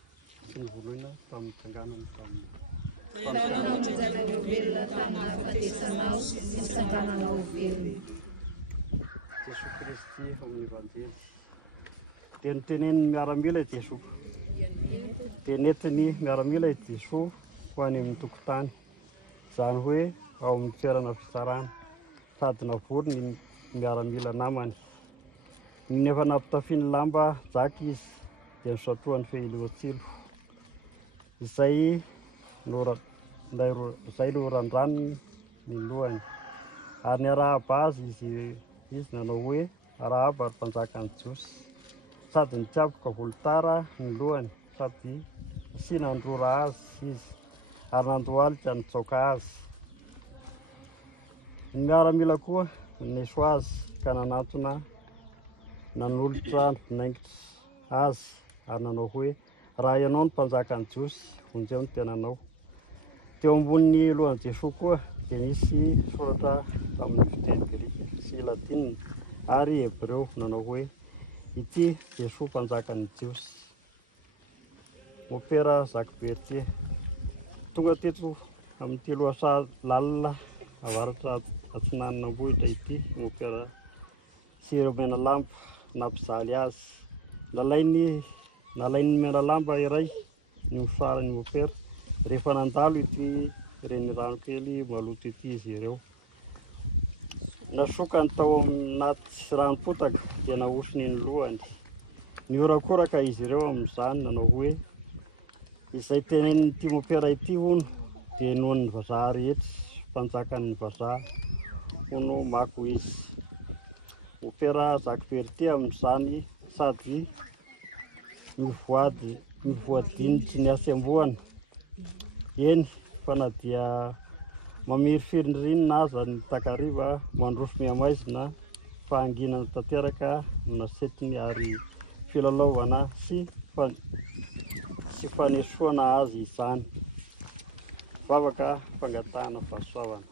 sy ny vonoina tamin'ny tsanganany tamin'ny Jesosy Kristy amin'ny evanjely dia niteneny miaramila i Jesosy dia netiny miaramila i Jesosy ho any amin'ny tokotany izany hoe ao amin'ny toerana fitsarana sady navory ny miaramila namany nefa nampitafiany lamba jaka izy dia nisatroany fehiloatsilo izay no randranony ny lohany ary ny arahaba azy izy nanao hoe arahaba ary mpanjakany Josy sady nitiaboka volotara ny lohany sady sy nandrora azy izy ary nandohalika nitsaoka azy. Ny miaramila koa neso azy ka nanatona nanolotra naingitra azy ary nanao hoe raha ianao ny mpanjakany Josy onjeo ny tenanao. Teo ambony lohan'i Jesosy koa dia nisy soratra tamin'ny fiteny grika sy latina ary hebreo nanao hoe ity Jesosy mpanjakan'ny Jiosy. Opera Jacques Bertier. Tonga teto amin'ny telo asa lalina avaratra Atsinanambohitra ity opera sy ireo Menalamba nampizaly azy. Nalain'ny Menalamba iray ny mosarany opera rehefa nandalo ity renirano kely maloto ity izy ireo. Nasokany tao anaty ranopotaka dia nahosony ny lohany. Niorakoraka izy ireo amin'izany nanao hoe izay tenenin'ity opera ity hono dia nohon'ny vazaha rehetra mpanjakan'ny vazaha hono mako izy. Opera Jacques Bertier amin'izany sady mivoadinitry ny asembohana. Eny fa na dia mamirifirinina aza ny takariva mandroso miamaizina fahanginana tanteraka no nasetiny ary filalaovana sy fanesoana azy izany. Vavaka fangatahana fahasoavana.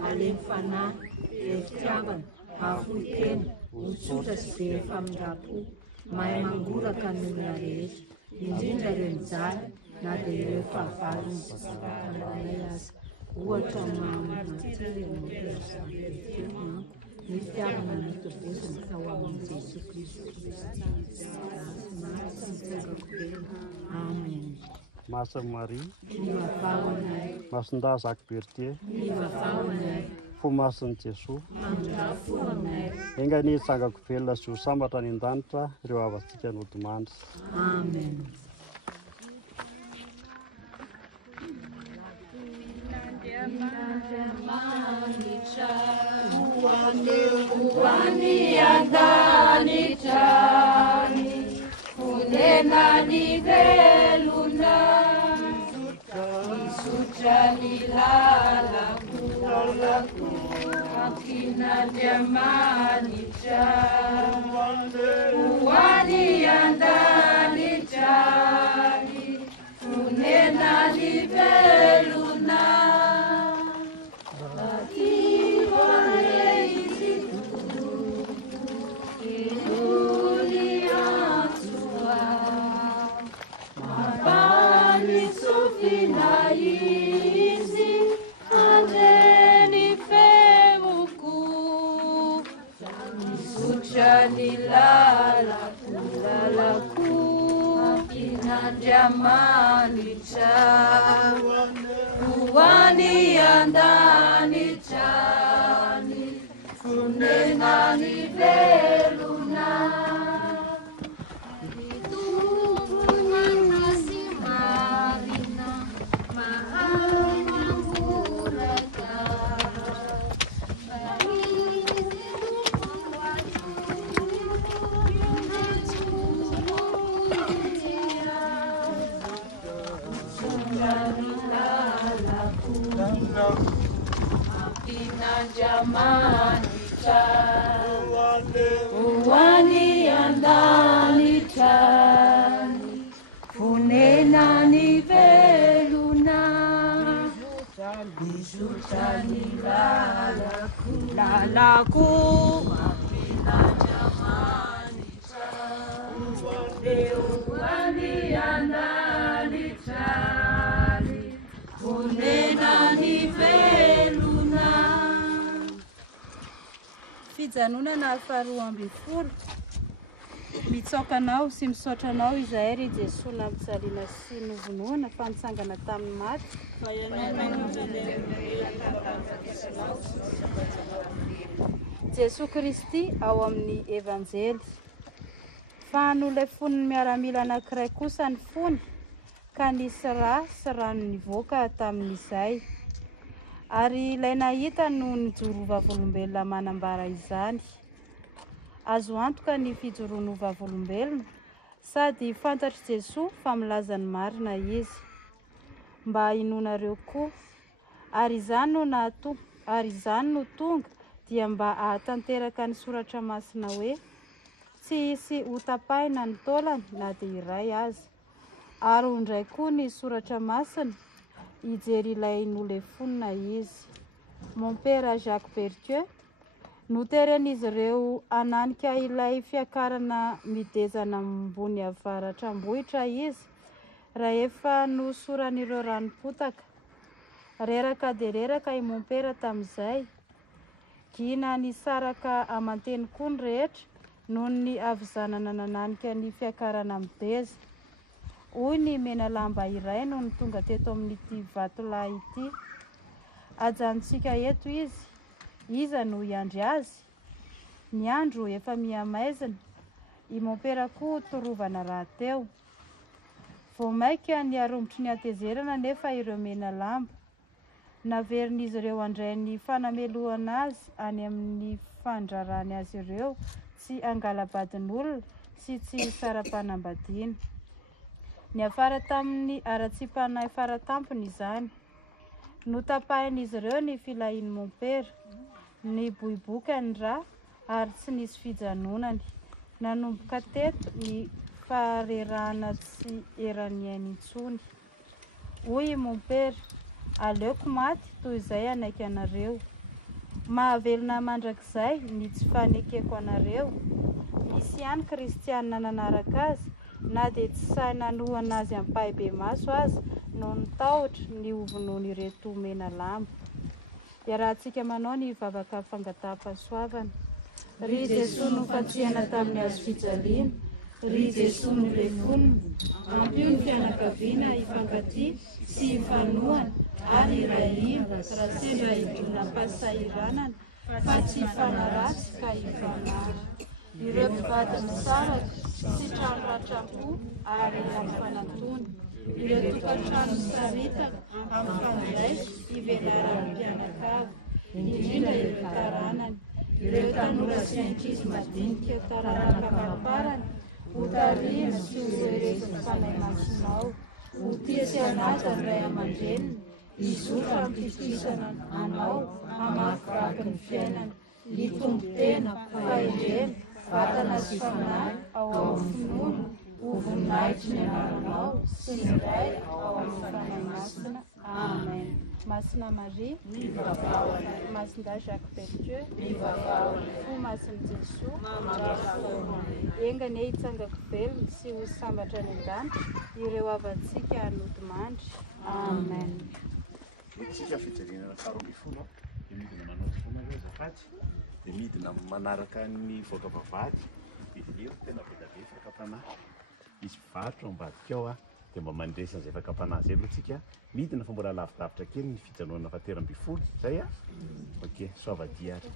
Alemfana, efitiavana, hafotena, otsotra sy be famindrapo, mahay mangoraka ny olona rehetra, indrindra ireo mijaly na dia ireo fahavalo ny vazavanay azy. Ohatra mamatiry ny ny fitiavana ny tobosiny tao amin'ny Jesosy Kristy. Amen. Masa Maria, Nivafaonay, Masinda Jacques Bertier, nivafaonay, Fomasin'i Jesosy. mandrafonay. Enga ny tsangako velona sy ho sambatra any an-danitra ireo avatsika nodimandry. Amen. Wani andanitrani, funena ni veluna, isutrani lalaku, akina diamanitrani, wani andanitrani, funena ni veluna. Inandiamanicha, uwani andani chani, funena ni veluna. Inandiamanicha, uwani andani chani, funena ni veluna. Bijutani lalaku, inandiamanicha, uwani andani chani, funena ni veluna. Fijanonana faharoa ambin'ny folo. Mitsokanao sy misotranao izahay ry Jesosy nampijaliana sy novonoana fa nitsangana tamin'ny maty. Jesosy Kristy ao amin'ny evanjely. Fa nolay foniny miaramila anankiray kosa ny fony ka nisy rà sy rano nivoaka tamin'izay. Ary ilay nahita no nijoro vavolombelona manambara izany. Azo antoka ny fijoroan'ny vavolombelona sady fantatry Jesoa fa milaza ny marina izy mba hinonareo koa ary izany no tonga dia mba ahatanteraka ny soratra masina hoe tsy hisy hotapahina ny taolany na dia iray aza ary indray koa ny soratra masina hijery ilay nolefonina izy. Mon père Jacques Bertieu noteren'izy ireo ananika ilay fiakarana midezana ambony avaratra ambohitra izy rehefa nosoran'ireo ranopotaka. Reraka dia reraka i mon père tamin'izay, gina nisaraka amanteny koa ny rehetra noho ny avizanana nananika ny fiakarana mideza. Hoy ny mena lamba iray no ny tonga teto amin'ity vatolahy ity. Ajanontsika eto izy, iza no hiandry azy? Ny andro efa mihamaizina, i mon père koa torovana rahateo. Vao maika ny arombotry ny hatezerana nefa ireo mena lamba. Naverin'izy ireo andray ny fanamelohana azy any amin'ny fandrarany azy ireo tsy angalabadin'olona sy tsy sara-panambadiana. Ny afara tamin'ny aratsipana faratampony izany. Notapahin'izy ireo ny filahin'ny mon père, ny bohibokany ra ary tsy nisy fijanonany. Nanomboka teto ny faharerahana tsy eraniainy intsony. Hoy mon père, aleoko maty toy izay anaiky anareo. Mahavelona mandrakizay ny tsy fanekeko anareo. Misy ihany kristianina nanaraka azy na dia tsy saina nohana azy ampahibe maso aza no nitahotra ny ovonoany ireto mena lamba. Iarahantsika manao ny vavaka fangataham-pahasoavana. Ry Jesoa nofatsihana tamin'ny hazo fijaliana, ry Jesoa nolefonina, ampio ny fianakaviana hifankatia sy hifanohana ary irahina raha sendra hidrona mpasahiranana fa tsy hifanaratsy ka hifanara. Ireo mpivady misaraka sy trano ratram-po ary amfanatony. Ireo tokantrano misaritaka amfandraisy hivelaran'ny mpianakavy, indrindra ireo taranany. Ireo tanora sy ankizy madinika tararaka mamparany, ho tariana sy ho erezin'ny fanahy masonao, ho tia sy anaja ny ray aman-dreniny, hizotra ampitisana anao hamakivaky ny fiainana, hitombo tena, fahendrena, vatana sy fanahy ao amin'ny finoana, ho voninahitry ny anaranao sy ny ray ao amin'ny fanahy masina. Amen. Masina Maria, Masinda Jacques Bertieu, Fo Masin'i Jesoa, engany hitsangako velona sy ho sambatra ny an-danitra ireo avantsika hanody mandry. Amen. Tsika fijaliana faharoa ambin'ny folo dia midina manao foana ireo azafady dia midina manaraka ny voaka-bavahady dia eo tena be da be fakapanahy izy mpivarotra ambadika ao dia mba mandresana izay fakapanahy izay aloha tsika midina fa mbola lavidavitra kely ny fijanoana fahatelo ambin'ny folo zay ok soavadia ary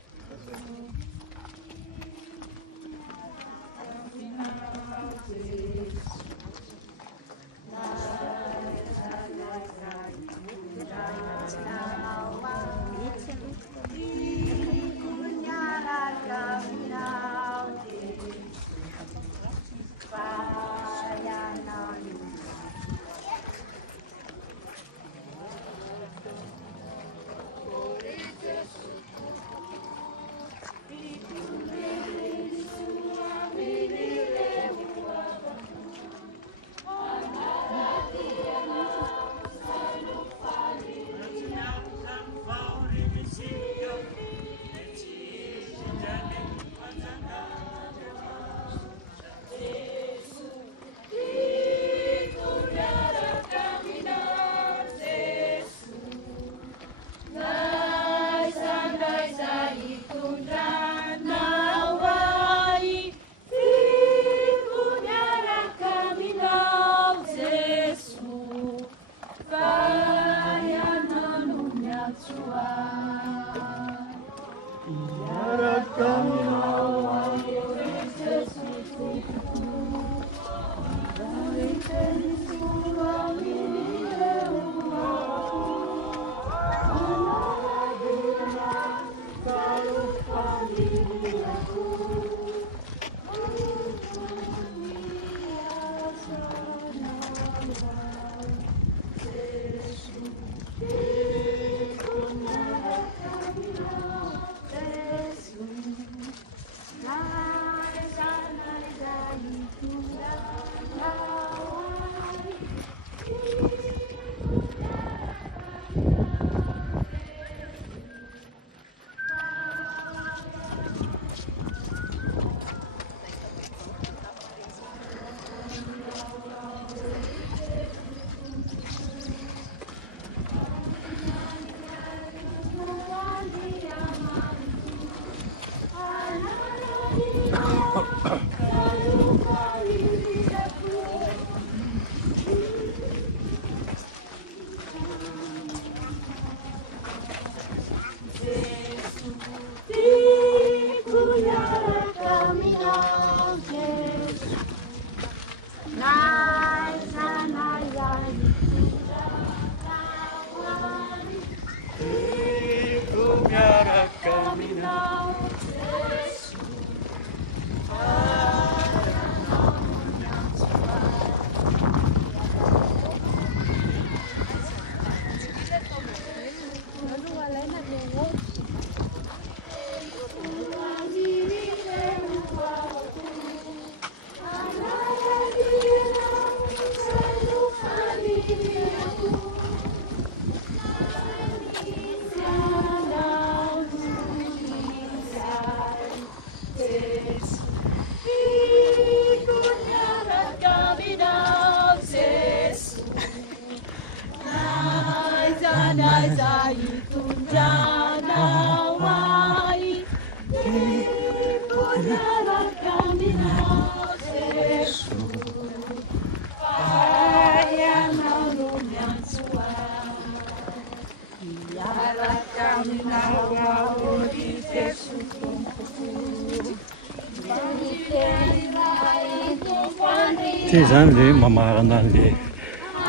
Ty zany le mamarana le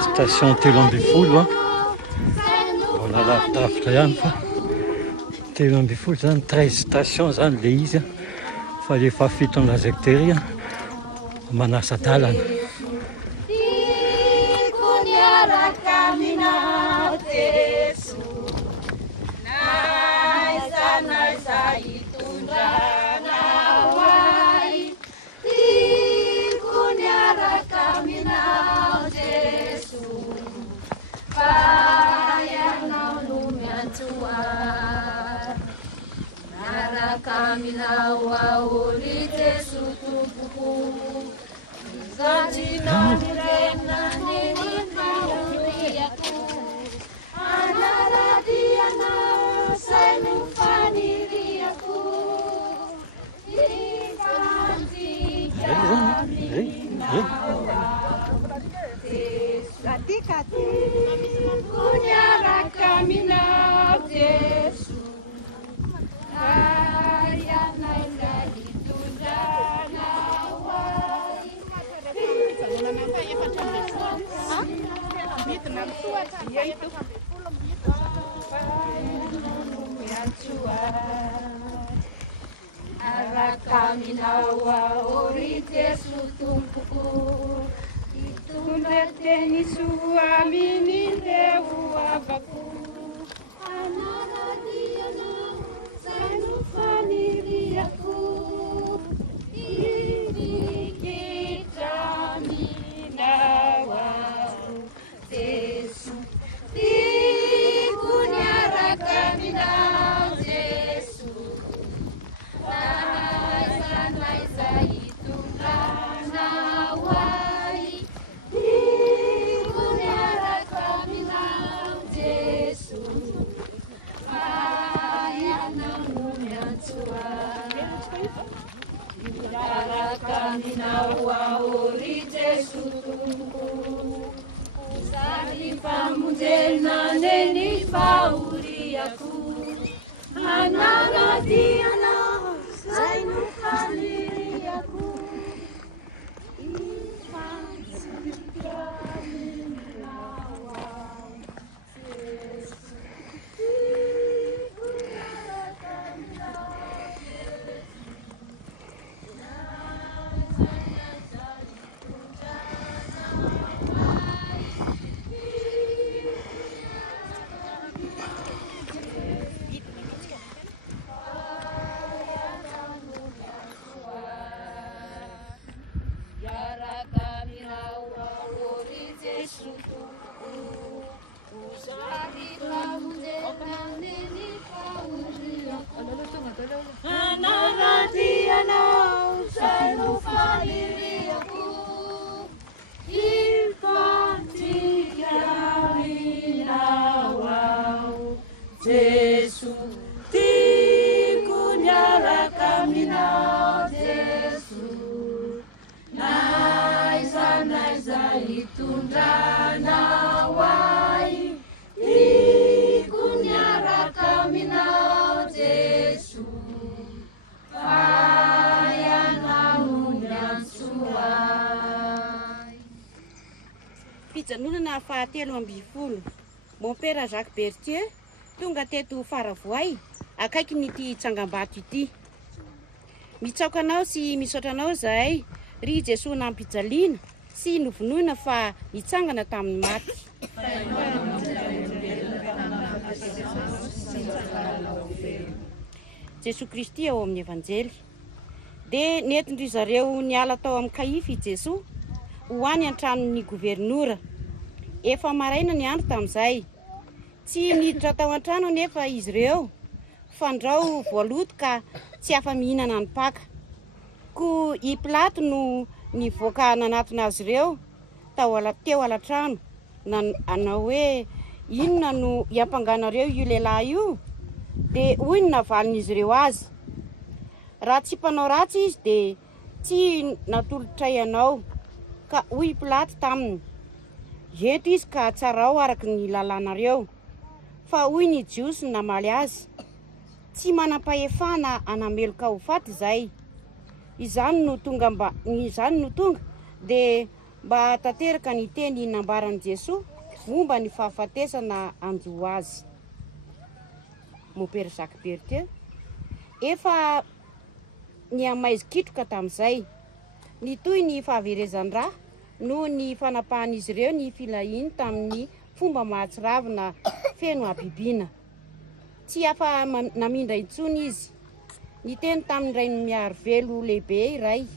station 3:30 mbola lavidavitra ihany fa 3:30 zany 13 station zany le izy fa le fahafiton'ny lazaktery manasa-dalana. Fijanonana fahatelo amby folo. Mon père Jacques Bertier tonga teto Faravoay akaiky n'ity tsangam-bato ity. Mitsaoka anao sy misaotra anao zahay ry Jesosy nampijaliana sy novonoina fa nitsangana tamin'ny maty. Jesosy Kristy ao amin'ny evanjely. Dia nentindry zareo niala tao amin'ny Kaify i Jesosy hoany an-tranon'ny gobernora. Efa maraina ny andro tamin'izay. Tsy miditra tao an-trano nefa izy ireo fandrao voaloto ka tsy afa mihinana ny paka. Ko i Pilato no nivoaka nanatona azy ireo teo ala-trano na hoe inona no iampanganareo io lehilahy io, dia hoy ny navalin'izy ireo azy. Raha tsy mpanao ratsy izy dia tsy natolotra ianao. Ka hoy Pilato taminy, eto izy ka tsara ao araka ny lalànareo. Fa hoy ny jiosy namaly azy, tsy manam-pahefana anameloka ho faty izay. Izany no tonga dia mba tanteraka ny teny nambaran'i Jesosy momba ny fahafatesana anjo azy. Mon père Jacques Berthieu efa ny amaizikitroka tamin'izay, nitoy ny fahaverezan-draha no ny fanapahan'izy ireo ny filahiny tamin'ny fomba mahatsiravina feno abibiana. Tsy afa namindra intsony izy. Ny teny tamin'iray miaro velo lehibe iray.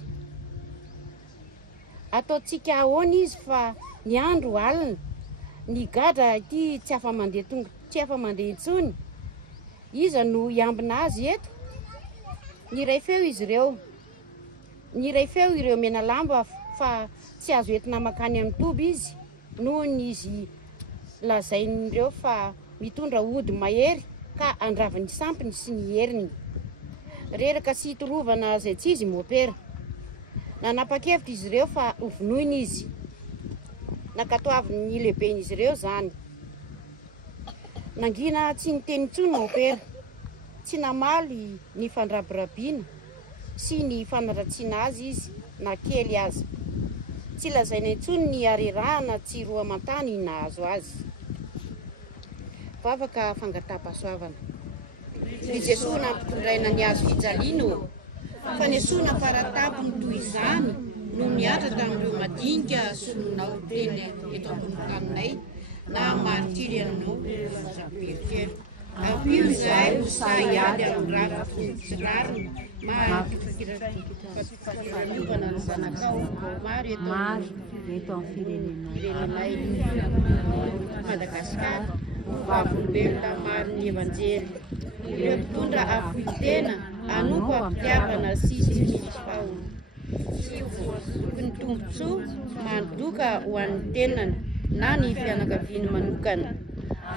Ataontsika ahoana izy fa ny andro alina, ny gadra ity tsy afa mandeha intsony. Iza no iambina azy eto? Niray feo izy ireo. Niray feo ireo mena lamba fa tsy azo entina makany amin'ny toby izy, noho ny izy lazain'ireo fa mitondra ody mahery ka andraviny sampiny sy ny heriny. Reraka sy torovana izay tsy izy mopera. Nanapa-kevitra izy ireo fa hovonoina izy. Nakatoavin'ny lehiben'izy ireo zany. Nangina tsy niteny intsony mopera. Tsy namaly ny fandrabirabiana sy ny fanaratsiana azy izy na kely azy. Tsy lazaina intsony ny arerahana tsy roa amantany nahazo azy. Vavaka fangataham-pahasoavana. Ny Jesosy nampitondraina ny azo fijaliana, fanesona faratabony toy izany no miatra tamin'ireo madinika solonao teny eto ambony taninay na maritiry anao Berthieu. Avio izahay ho sahiady amin'ny rariny mahafiraniovana ny zanakao maro eto amin'ny firenenay Madagasikara. Vavolombelona maro ny evanjely. Ireo mpitondra avoitena anompo ampitiavana sy sisyminispaho. Sy tokony tombontsoa mandoka ho an'ny tenany na ny fianakaviany manokana.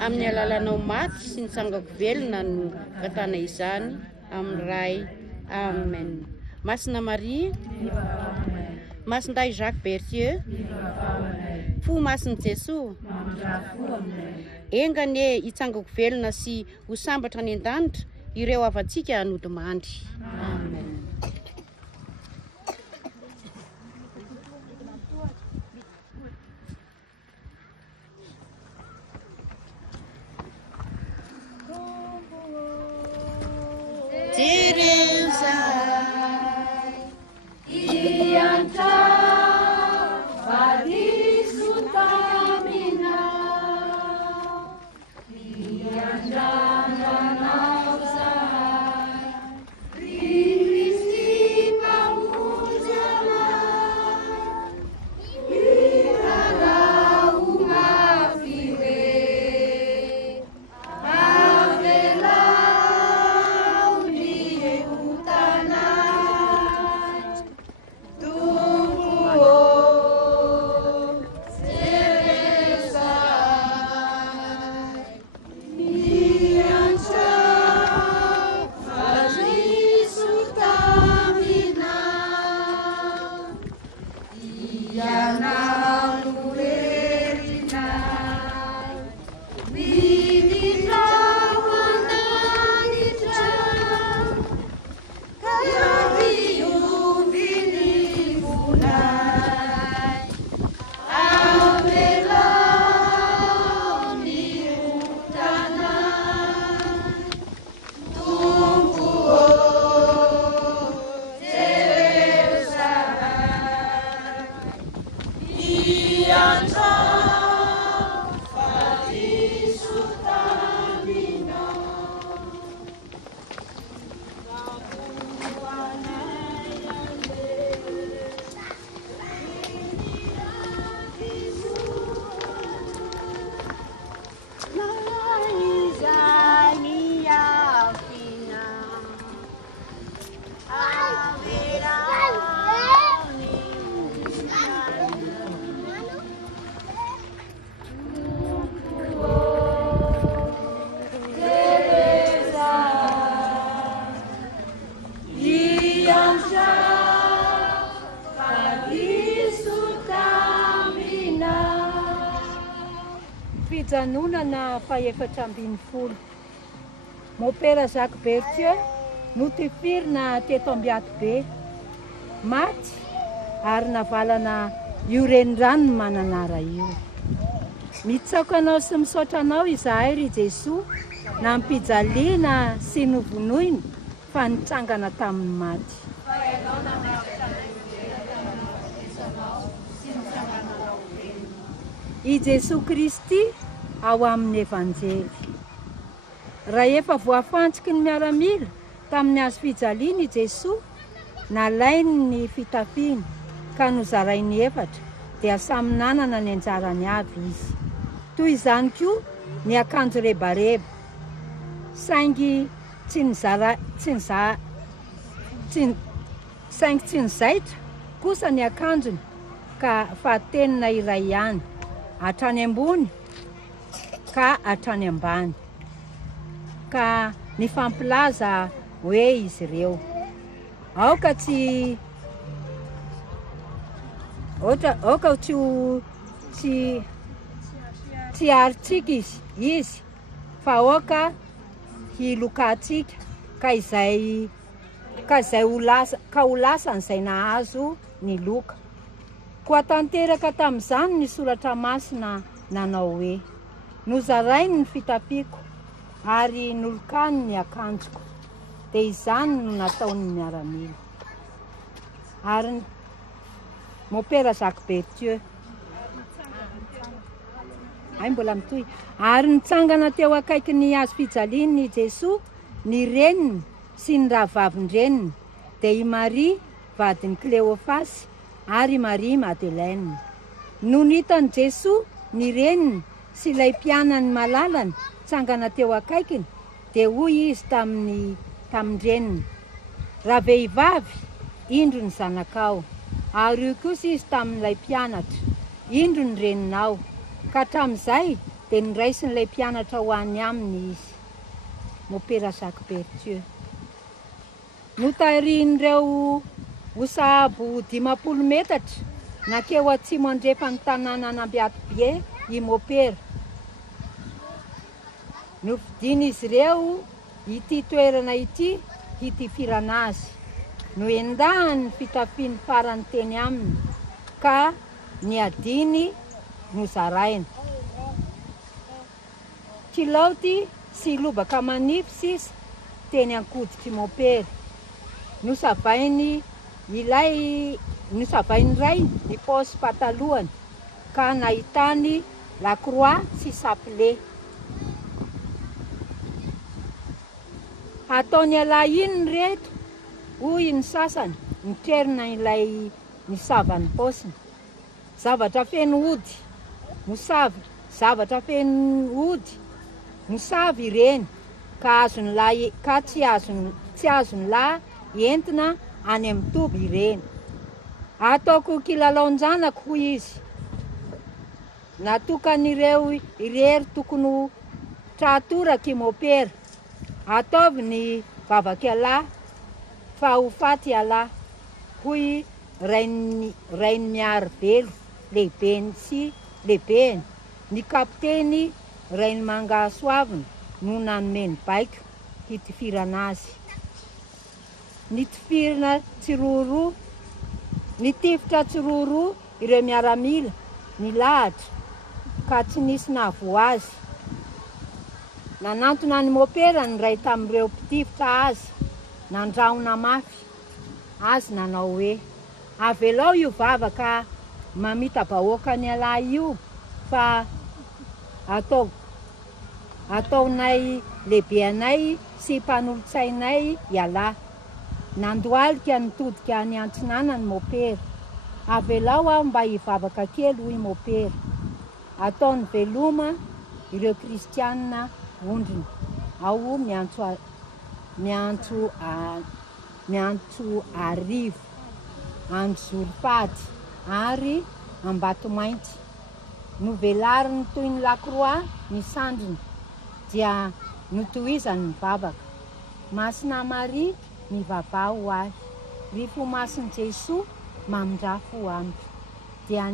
Amin'ny alalanao maty sy ny tsangako velona no vatana izany amin'ny ray. Amen. Masina Maria, Masinday Jacques Berthieu, fo masin'i Jesosy, engane hitsangako velona sy ho sambatra ny an-danitra ireo avantsika hanodimandry. Amen. Avela fijanonana faefatra ambin'ny folo. Mopera Jacques Bertieu notifirina teto Ambiatobe, maty ary navalana io renirano ny mananara io. Mitsaoka anao sy misaotra anao izahay ry Jesoa na mpijaliana sy novonoiny fa nitsangana tamin'ny maty. I Jesosy Kristy ao amin'ny evanjely. Raha efa voafantsiky ny miaramila tamin'ny hazo fijaliana i Jesosy, nalainy ny fitafiany ka nozarainy efatra dia samy nanana ny anjarany avy izy. Toy izany koa ny akanjo rebareba, saingy tsy nizaitra kosa ny akanjony ka fahatenina iray ihany, hatrany ambony ka hatrany ambany, ka nifampilaza hoe izy ireo aoka tsy aritsika izy fa aoka hilokatsika ka izay ho lasan'izay nahazo ny loka. Koa tanteraka tamin'izany ny soratra masina nanao hoe: nozarainy ny fitafiako ary nolokany ny akanjoko, dia izany no nataony miaramila. Ary Mopera Jacques Bertieu mbola mitohy. Ary nitsangana teo akaiky ny hazo fijaliany Jesosy ny reniny sy ny rahavavin-dreniny, dia i Maria vadiny Cléophas ary Maria Madeleine. No nitany Jesosy ny reniny sy ilay mpianany malalany tsangana teo akaikiny, dia hoy izy tamin'ny reniny: raha vehivavy, indro ny zanakao. Ary io kosa izy tamin'ilay mpianatra: indro ny reninao. Ka hatramin'izay dia niraisin'ilay mpianatra ho any aminy izy. Mopera Jacques Bertieu. Notarian'ireo ho sahabo 50 metatra nakeo atsimo andrefany tanàna Ambiatobe i Mopera. Novidiny izy ireo ity toerana ity hitifirana azy. No endahany fitafiany farany teny aminy ka ny adiny nozaraina. Kilaoty sy lobaka manify sisa teny ankoditry Mopera. Nosavainy ray ny paosy patalohany ka nahitany lakroa sy sapile. Ataony alahy iny reto, hoy ny sasany, nitrerina ilay nisavany paosiny. Zavatra feno ody, zavatra feno ody, mosavy ireny ka tsy azony lahy entina any amin'ny toby ireny. Ataoko kilalaon-janako hoy izy. Natokan'ireo irery tokony tratoraka i Mopera. Ataovy ny vavaky alahy fa ho faty alahy, hoy rainy miaro velo lehibeny sy lehibeny. Ny kapiteny rainy mangasoaviny no nanomeny baiko hitifirana azy. Nitifitra tsiroro ireo miaramila nilahatra ka tsy nisy nahavo azy. Nanantona ny Mopera ny ray tamin'ireo mpitifitra azy, nandrahona mafy azy, nanao hoe: avelao io vavaka mamita bahoaka ny alahy io, fa ataonay lehibe anay sy mpanolotsainay ialahy. Nandoalika nitodika ny antsinana ny Mopera. Avelao aho mba hivavaka kely, hoy Mopera. Ataony veloma ireo kristianina ondriny. Ao miantso arivo, Anjolipady ary Ambatomainty. Novelariny toy ny lakroa ny sandriny, dia notohizany ny vavaka. Masina Maria ny vavao ahy, ry fo masin'i Jesosy mamindrafo amiko. Dia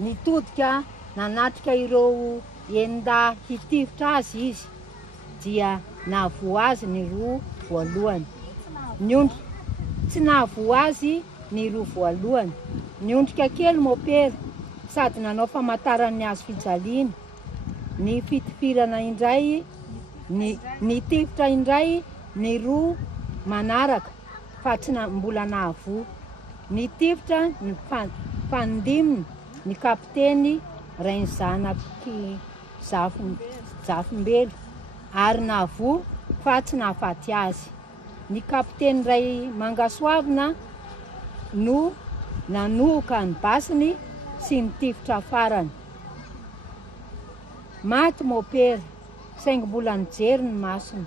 nitodika nanatrika ireo enda hitifitra azy izy dia nahavoa azy ny roa voalohany. Niondro tsy nahavoa azy ny roa voalohany. Niondrika kely mopera sady nanao famantarany azy fijaliana. Ny fitifirana indray, ny tifitra indray ny roa manaraka fa tsy mbola nahavoa. Ny tifitra ny fandiminy ny kapiteny Rainy zanaky Zafombelo ary nahavoa fa tsy nahafaty azy. Ny kapiteny Ray Mangasoavina no nanohoka ny basiny sy ny tifitra farany. Maty mopera saingy mbola nijery ny masony.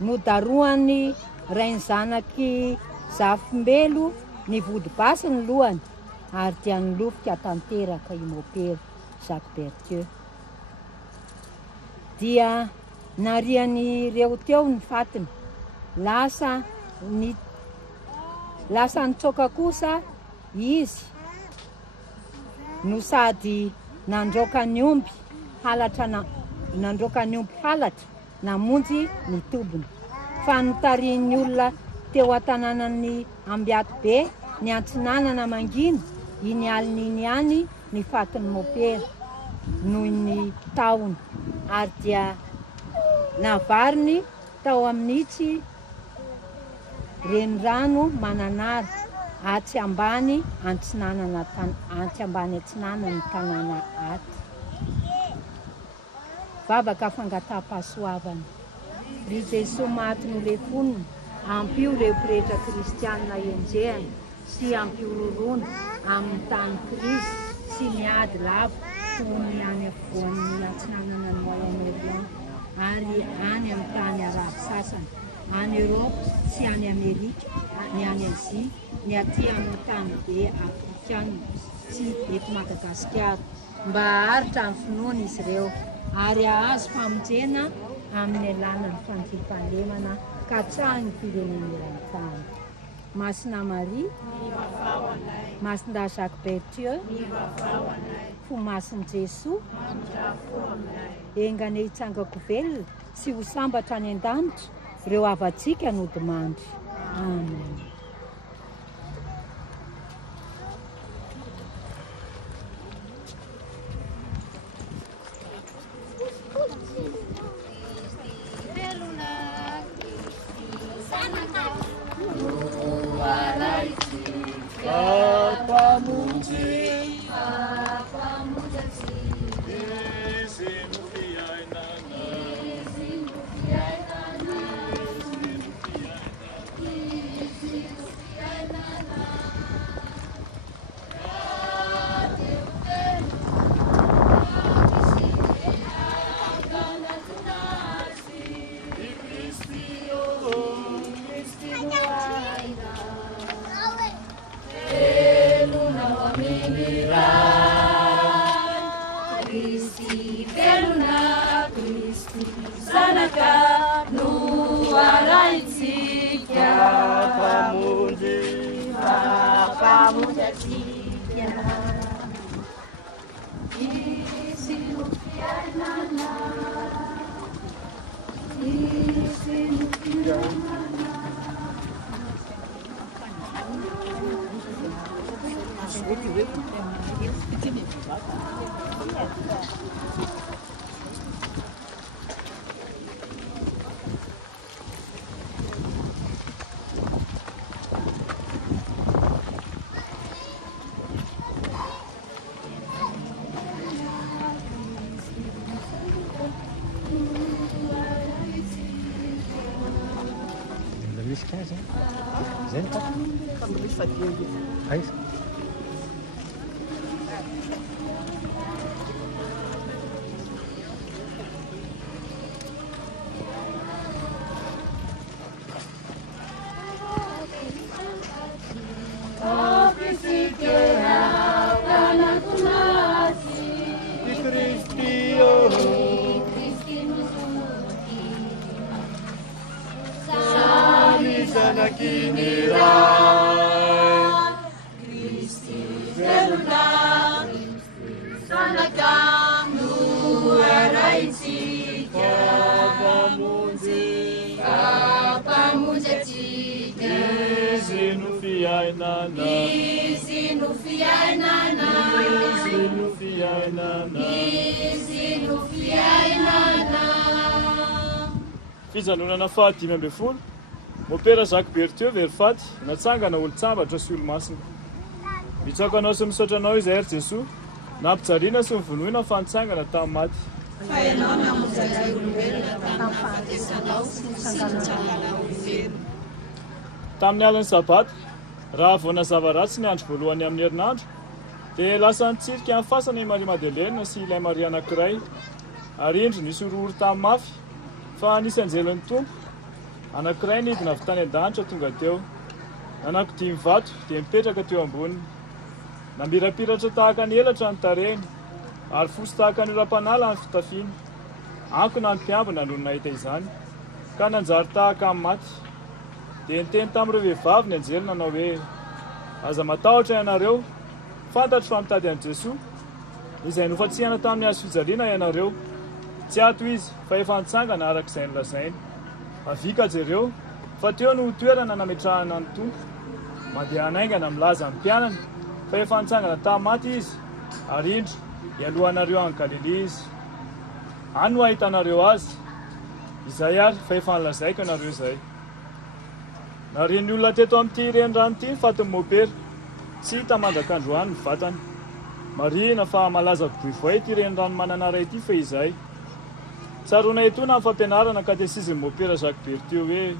Nodaroany Rainy zanaky Zafombelo ny vody basiny lohany ary dia nilofika tanteraka i mopera Jacques Bertieu. Dia nariany ireo teo ny fatiny. Lasa nitsoka kosa izy no sady nandroka ny omby halatra namonjy ny tobiny. Fa notarian'ny olona teo an-tanànan'ny Ambiatobe ny Antsinanana Mangina iny alina iny ihany ny fatin'ny mopera noho ny taony ary dia navariny tao amin'itsy renirano Mananara atsy ambany Antsinanana ny tanàna aty. Vavaka fangataham-pahasoavana. Ry Jesosy maty no lefonina, ampio ireo mpirehetra kristianina enjehana sy ampiororona amin'ny tany Kristy sy miady lavo toy ny any afovoan'ny Antsinanana ny Moyen-Orient ary any amin'ny tany arabo sasany, any Europe sy any Amerika, ny any Azia, ny aty amin'ny tany be Afrikana sy eto Madagasikara, mba haritra amin'ny finoana izy ireo ary ahazo famonjena amin'ny alàna ny fandriam-pahalemana ka hatrany firenena iray-tany. Masina Maria, Masinda Jacques Bertieu, fo masin'i Jesosy, engane hitsangako velona sy ho sambatra any an-danitra ireo avantsika nodimandry. Amen. Misy 15 zay ny aiza Sanaka mamonjy atsika. Izy no fiainana. Izy no fiainana. Izy no fiainana. Izy no fiainana. Fijanonana fahatimy ambin'ny folo. Mopera Jacques Berthieu Verifaty natsangana olo-tsambatra sy olo-masina. Mitsaoka anao sy misaotra anao izay Ry Jesoa, nampijaliana sy nivonoina fantsangana tamin'ny maty. Fa ianao namonjy olombelona tamin'ny fahatesanao sy nitsangana olombelona. Tamin'ny aliny sabata, raha vao nazava ratsy ny andro voalohany amin'ny herinandro, dia lasa nitsirika amin'ny fasana i Maria Madeleine sy ilay Maria anankiray. Ary indro nisy orohoro tamin'ny mafy, fa nisy anjelin'ny Tompo. Anankiray nidina avy tany an-danitra tonga teo. Anankidimy vato dia mipetraka teo amboniny. Namirapiratra tahaka ny elatra ny tarehiny, ary fosy tahaka ny ora-panala ny fitafiany. Ankona ny mpiambina noho nahita izany, ka nanjary tahaka amin'ny maty. Dia niteny tamin'ireo vehivavy ny anjelina nanao hoe: aza matahotra ianareo, fantatro fa mitady an'i Jesoa, izay nofatsihana tamin'ny hazo fijaliana ianareo. Tsy ato izy, fa efa nitsangana arak'izay nolazainy. Avika jereo, fa teo no toerana nametrahana ny Tompo. Mandeha hanaingana milaza ny mpianany, fa efa nitsangana tamin'ny maty izy, ary indro ialohanareo any Galilea izy. Any no ahitanareo azy. Izay ary fa efa nolazaiko ianareo izay. Narian'ny olona teto amin'ity renirano ity ny fatin'ny Mopera, tsy hita mandrak'androany ny vatany. Marina fa malaza boivoay ity renirano mananara ity fa izay. Tsaroana etona amin'ny fampianarana katesizmy Mopera Jacques Berthieu hoe: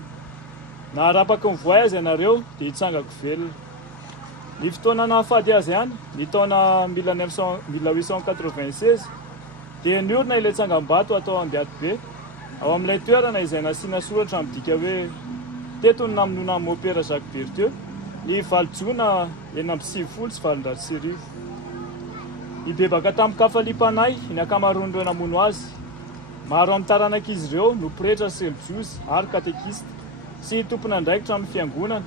naharapaka ny voay azy ianareo dia hitsangako velona. Ny fotoana nahafady azy ihany, ny taona 1896, dia niorina ilay tsangam-bato atao Ambiatobe, ao amin'ilay toerana izay nasiana soratra midika hoe: teto ny namonoana amin'ny Mopera Jacques Berthieu ny valojona 1990. Nibebaka tamin'ny kafalipanay ny akamaroan'ireo namono azy. Maro amin'ny taranak'izy ireo no pretra sy mijozy ary katekista sy tompona andraikitra amin'ny fiangonana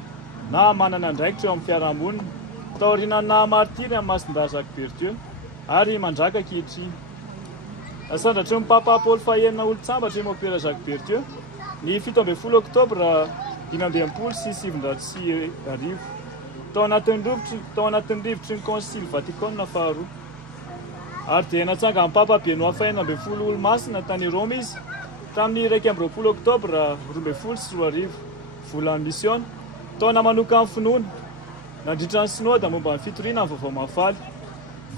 na manana andraikitra eo amin'ny fiarahamonina. Taorianany nahamaritiry amin'ny masin-dà Jacques Berthieu ary mandraka ankehitriny. Nasandratra ny Papa Paoly fahaenina olo-tsambatra i Mopera Jacques Berthieu ny 17 Oktobra 570. Tao anatin'ny rivotry ny Konsily Vatikana faharoa. Ary dia natsanga amin'ny Papa Benoît fahaenina 12 olo-masina tany Roma izy tamin'ny 20 Oktobra 2014, volan'ny Mission, taona manoka amin'ny finoana. Nandritra ny synode momba ny fitoriana amin'ny vaovao mahafaly.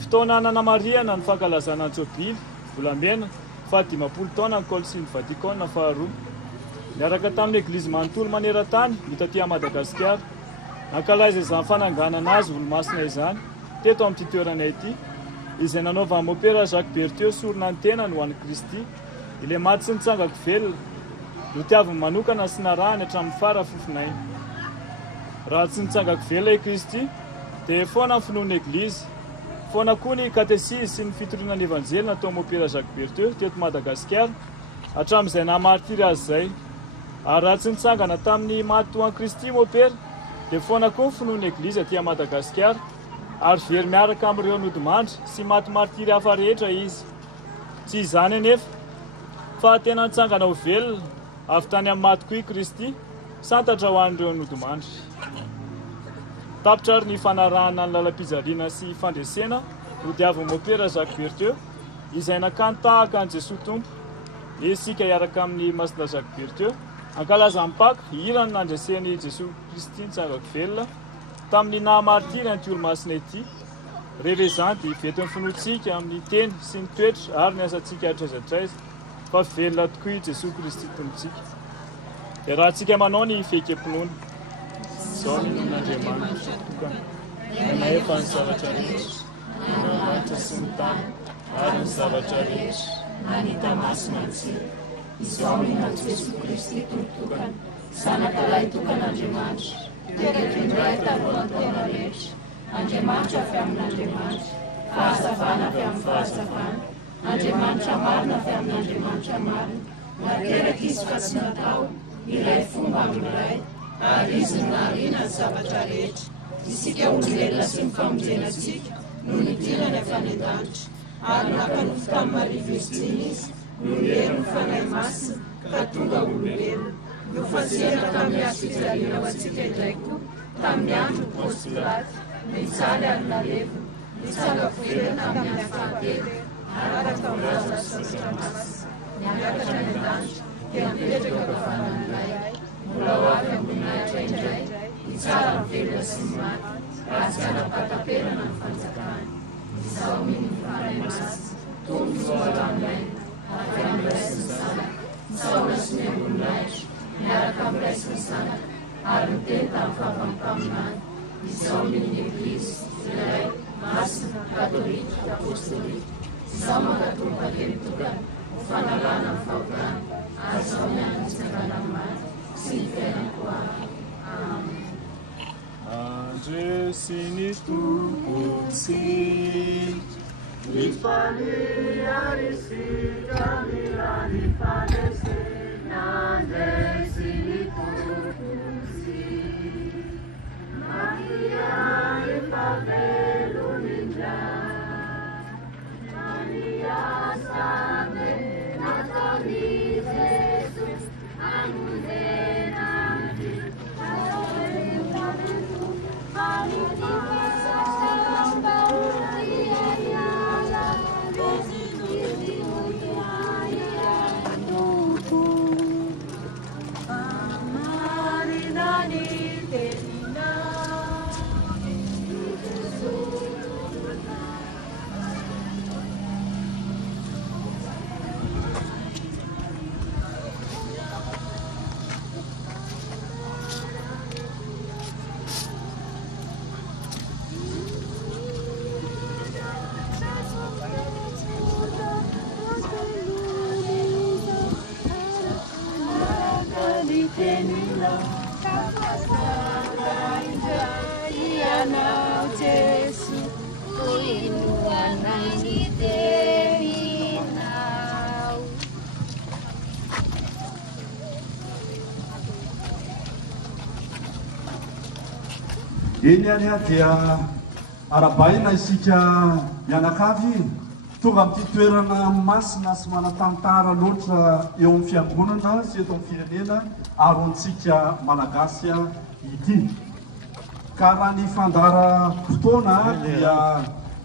Fotoana nanamariana ny fankalazana ny Jobily, volamena, 15 taona ny Konsily Vatikana faharoa. Niaraka tamin'ny Eglizy manontolo maneran-tany hita à Madagasikara. Nankalaza izany fananganana azy olo-masina izany teto amin'ity toerana ity, izay nanaova amin'ny Mopera Jacques Berthieu sorona ny tenany ho an'i Kristy, ilay maty sy nitsangako velona, notiaviny manokana sy narahany hatramin'ny fara fofonay. Raha tsy nitsangako velona i Kristy, dia foana ny finoan'ny Eglizy, foana koa ny katesizy sy ny fitoriana ny evanjelina tao Mopera Jacques Berthieu teto Madagasikara, hatramin'izay nahamaritiry azy izay. Ary raha tsy nitsangana tamin'ny maty toan'i Kristy Mopera, dia foana koa ny finoan'ny Eglizy aty Madagasikara, ary very miaraka amin'ireo nodimandry sy maty maritiry hafa rehetra izy. Tsy izany anefa, fa tena nitsangana ho velona avy tany amin'ny maty koa i Kristy, santatra ho an'ireo nodimandry. Tapitra ary ny fanarahana ny lalam-pijaliana sy fandresena ho diavin'ny Mopera Jacques Berthieu, izay nakany tahaka an'i Jesoa Tompo. Isika hiaraka amin'ny masin-dà Jacques Berthieu ankalaza amin'ny Pâques hirany nandresen'i Jesoa Kristy nitsangako velona tamin'ny nahamaritiry an'ity olo-masina ity, revezanty veton'ny finoantsika amin'ny teny sy ny toetra ary ny asantsika hatraizatraiza, fa velona tokoa i Jesoa Kristy tompontsika. Dia raha antsika manao ny fehikam-pinoana: izao ny non'Andriamanitra tokana, nanefa ny zavatra rehetra, nanamanitra sy ny tany ary ny zavatra rehetra nanita masina antsika. Izao ny Jesoa Kristy tompotokana, zanak'ilay tokan'Andriamanitra, teretra indray talohan'ny taona rehetra, Andriamanitra avy amin'Andriamanitra, fahazavana avy amin'ny fahazavana, Andriamanitra marina avy amin'Andriamanitra marina, nateraka izy fa tsy natao, ilay fomba amin'ilay, ary izy nahariana ny zavatra rehetra. Isika olombelona sy mifamonjena antsika no nidinany avy any an-danitra, ary nakanofo tamin'ny Maria Virginy izy, no ero ny fanahy masina ka tonga olombelona, no nafatsiana tamin'ny asy-fijaliana ho antsika indraiko tamin'ny andro postulaty mijaly alonalevo mitsanga voelana tamin'ny afahapely araka taolaza sositramasy niakatra ny an-danitra dia mipetraka kavanan'ilay mbola ho avy ambonahitra indray mitsara mivelona sy ny maty raha tsy anapatapelana ny fanjakany izao miny mifaray masy tombo zoalamlaina avy amin'ny raisy ny zanaka misaona sy ny amboninaitra miaraka amin'ny raisy ny zanaka ary miteny tamin'ny favampaminany izao miny eglizy iray masina katolika apostolika izao mankatoloka teny tokana fanalana ny fahotana ary izao mianitsakana maty sy ny fiainako any. Amen. Andreu sy ny tompontsy Nifalia risika milani padese Nandesi nitukusi Maria ifavelu ninja Maria sabe Natali Jesus Anudenati Eny any dia arabaina isika mianakavy tonga amin'ity toerana masina sy manatantara loatra eo amin'ny fiangonana sy eto amin'ny firenena arontsika malagasy ity. Ka raha ny fandaram-potoana dia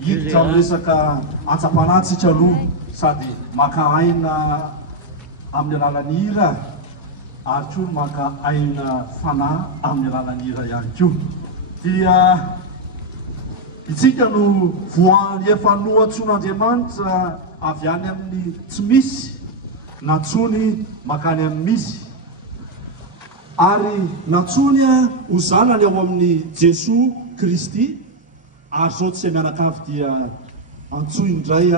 hiditra amin'ny resaka antsapanantsika aloha sady maka aina amin'ny alalan'ny hira ary koa maka aina fanahy amin'ny alalan'ny hira ihany koa. Dia itsika no voany efa nohatsoan'Andriamanitra avy any amin'ny tsy misy natsony makany amin'ny misy ary natsony ho zanany ao amin'ny Jesoa Kristy ary zao tsy mianakavy dia antsoy indray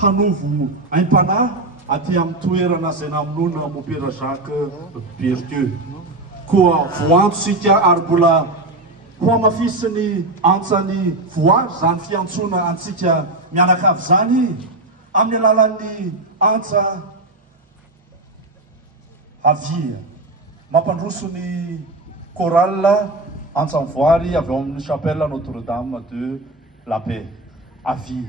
hanovo aim-panahy aty amin'ny toerana izay namonoana Mopera Jacques Bertieu. Koa voantsika ary mbola ho amafisiny antsany voary zany fiantsona antsika mianakavy zany amin'ny alalan'ny antsa havia mampandroso ny chorale antsa voary avy ao amin'ny chapelle Notre-Dame de la Paix havia.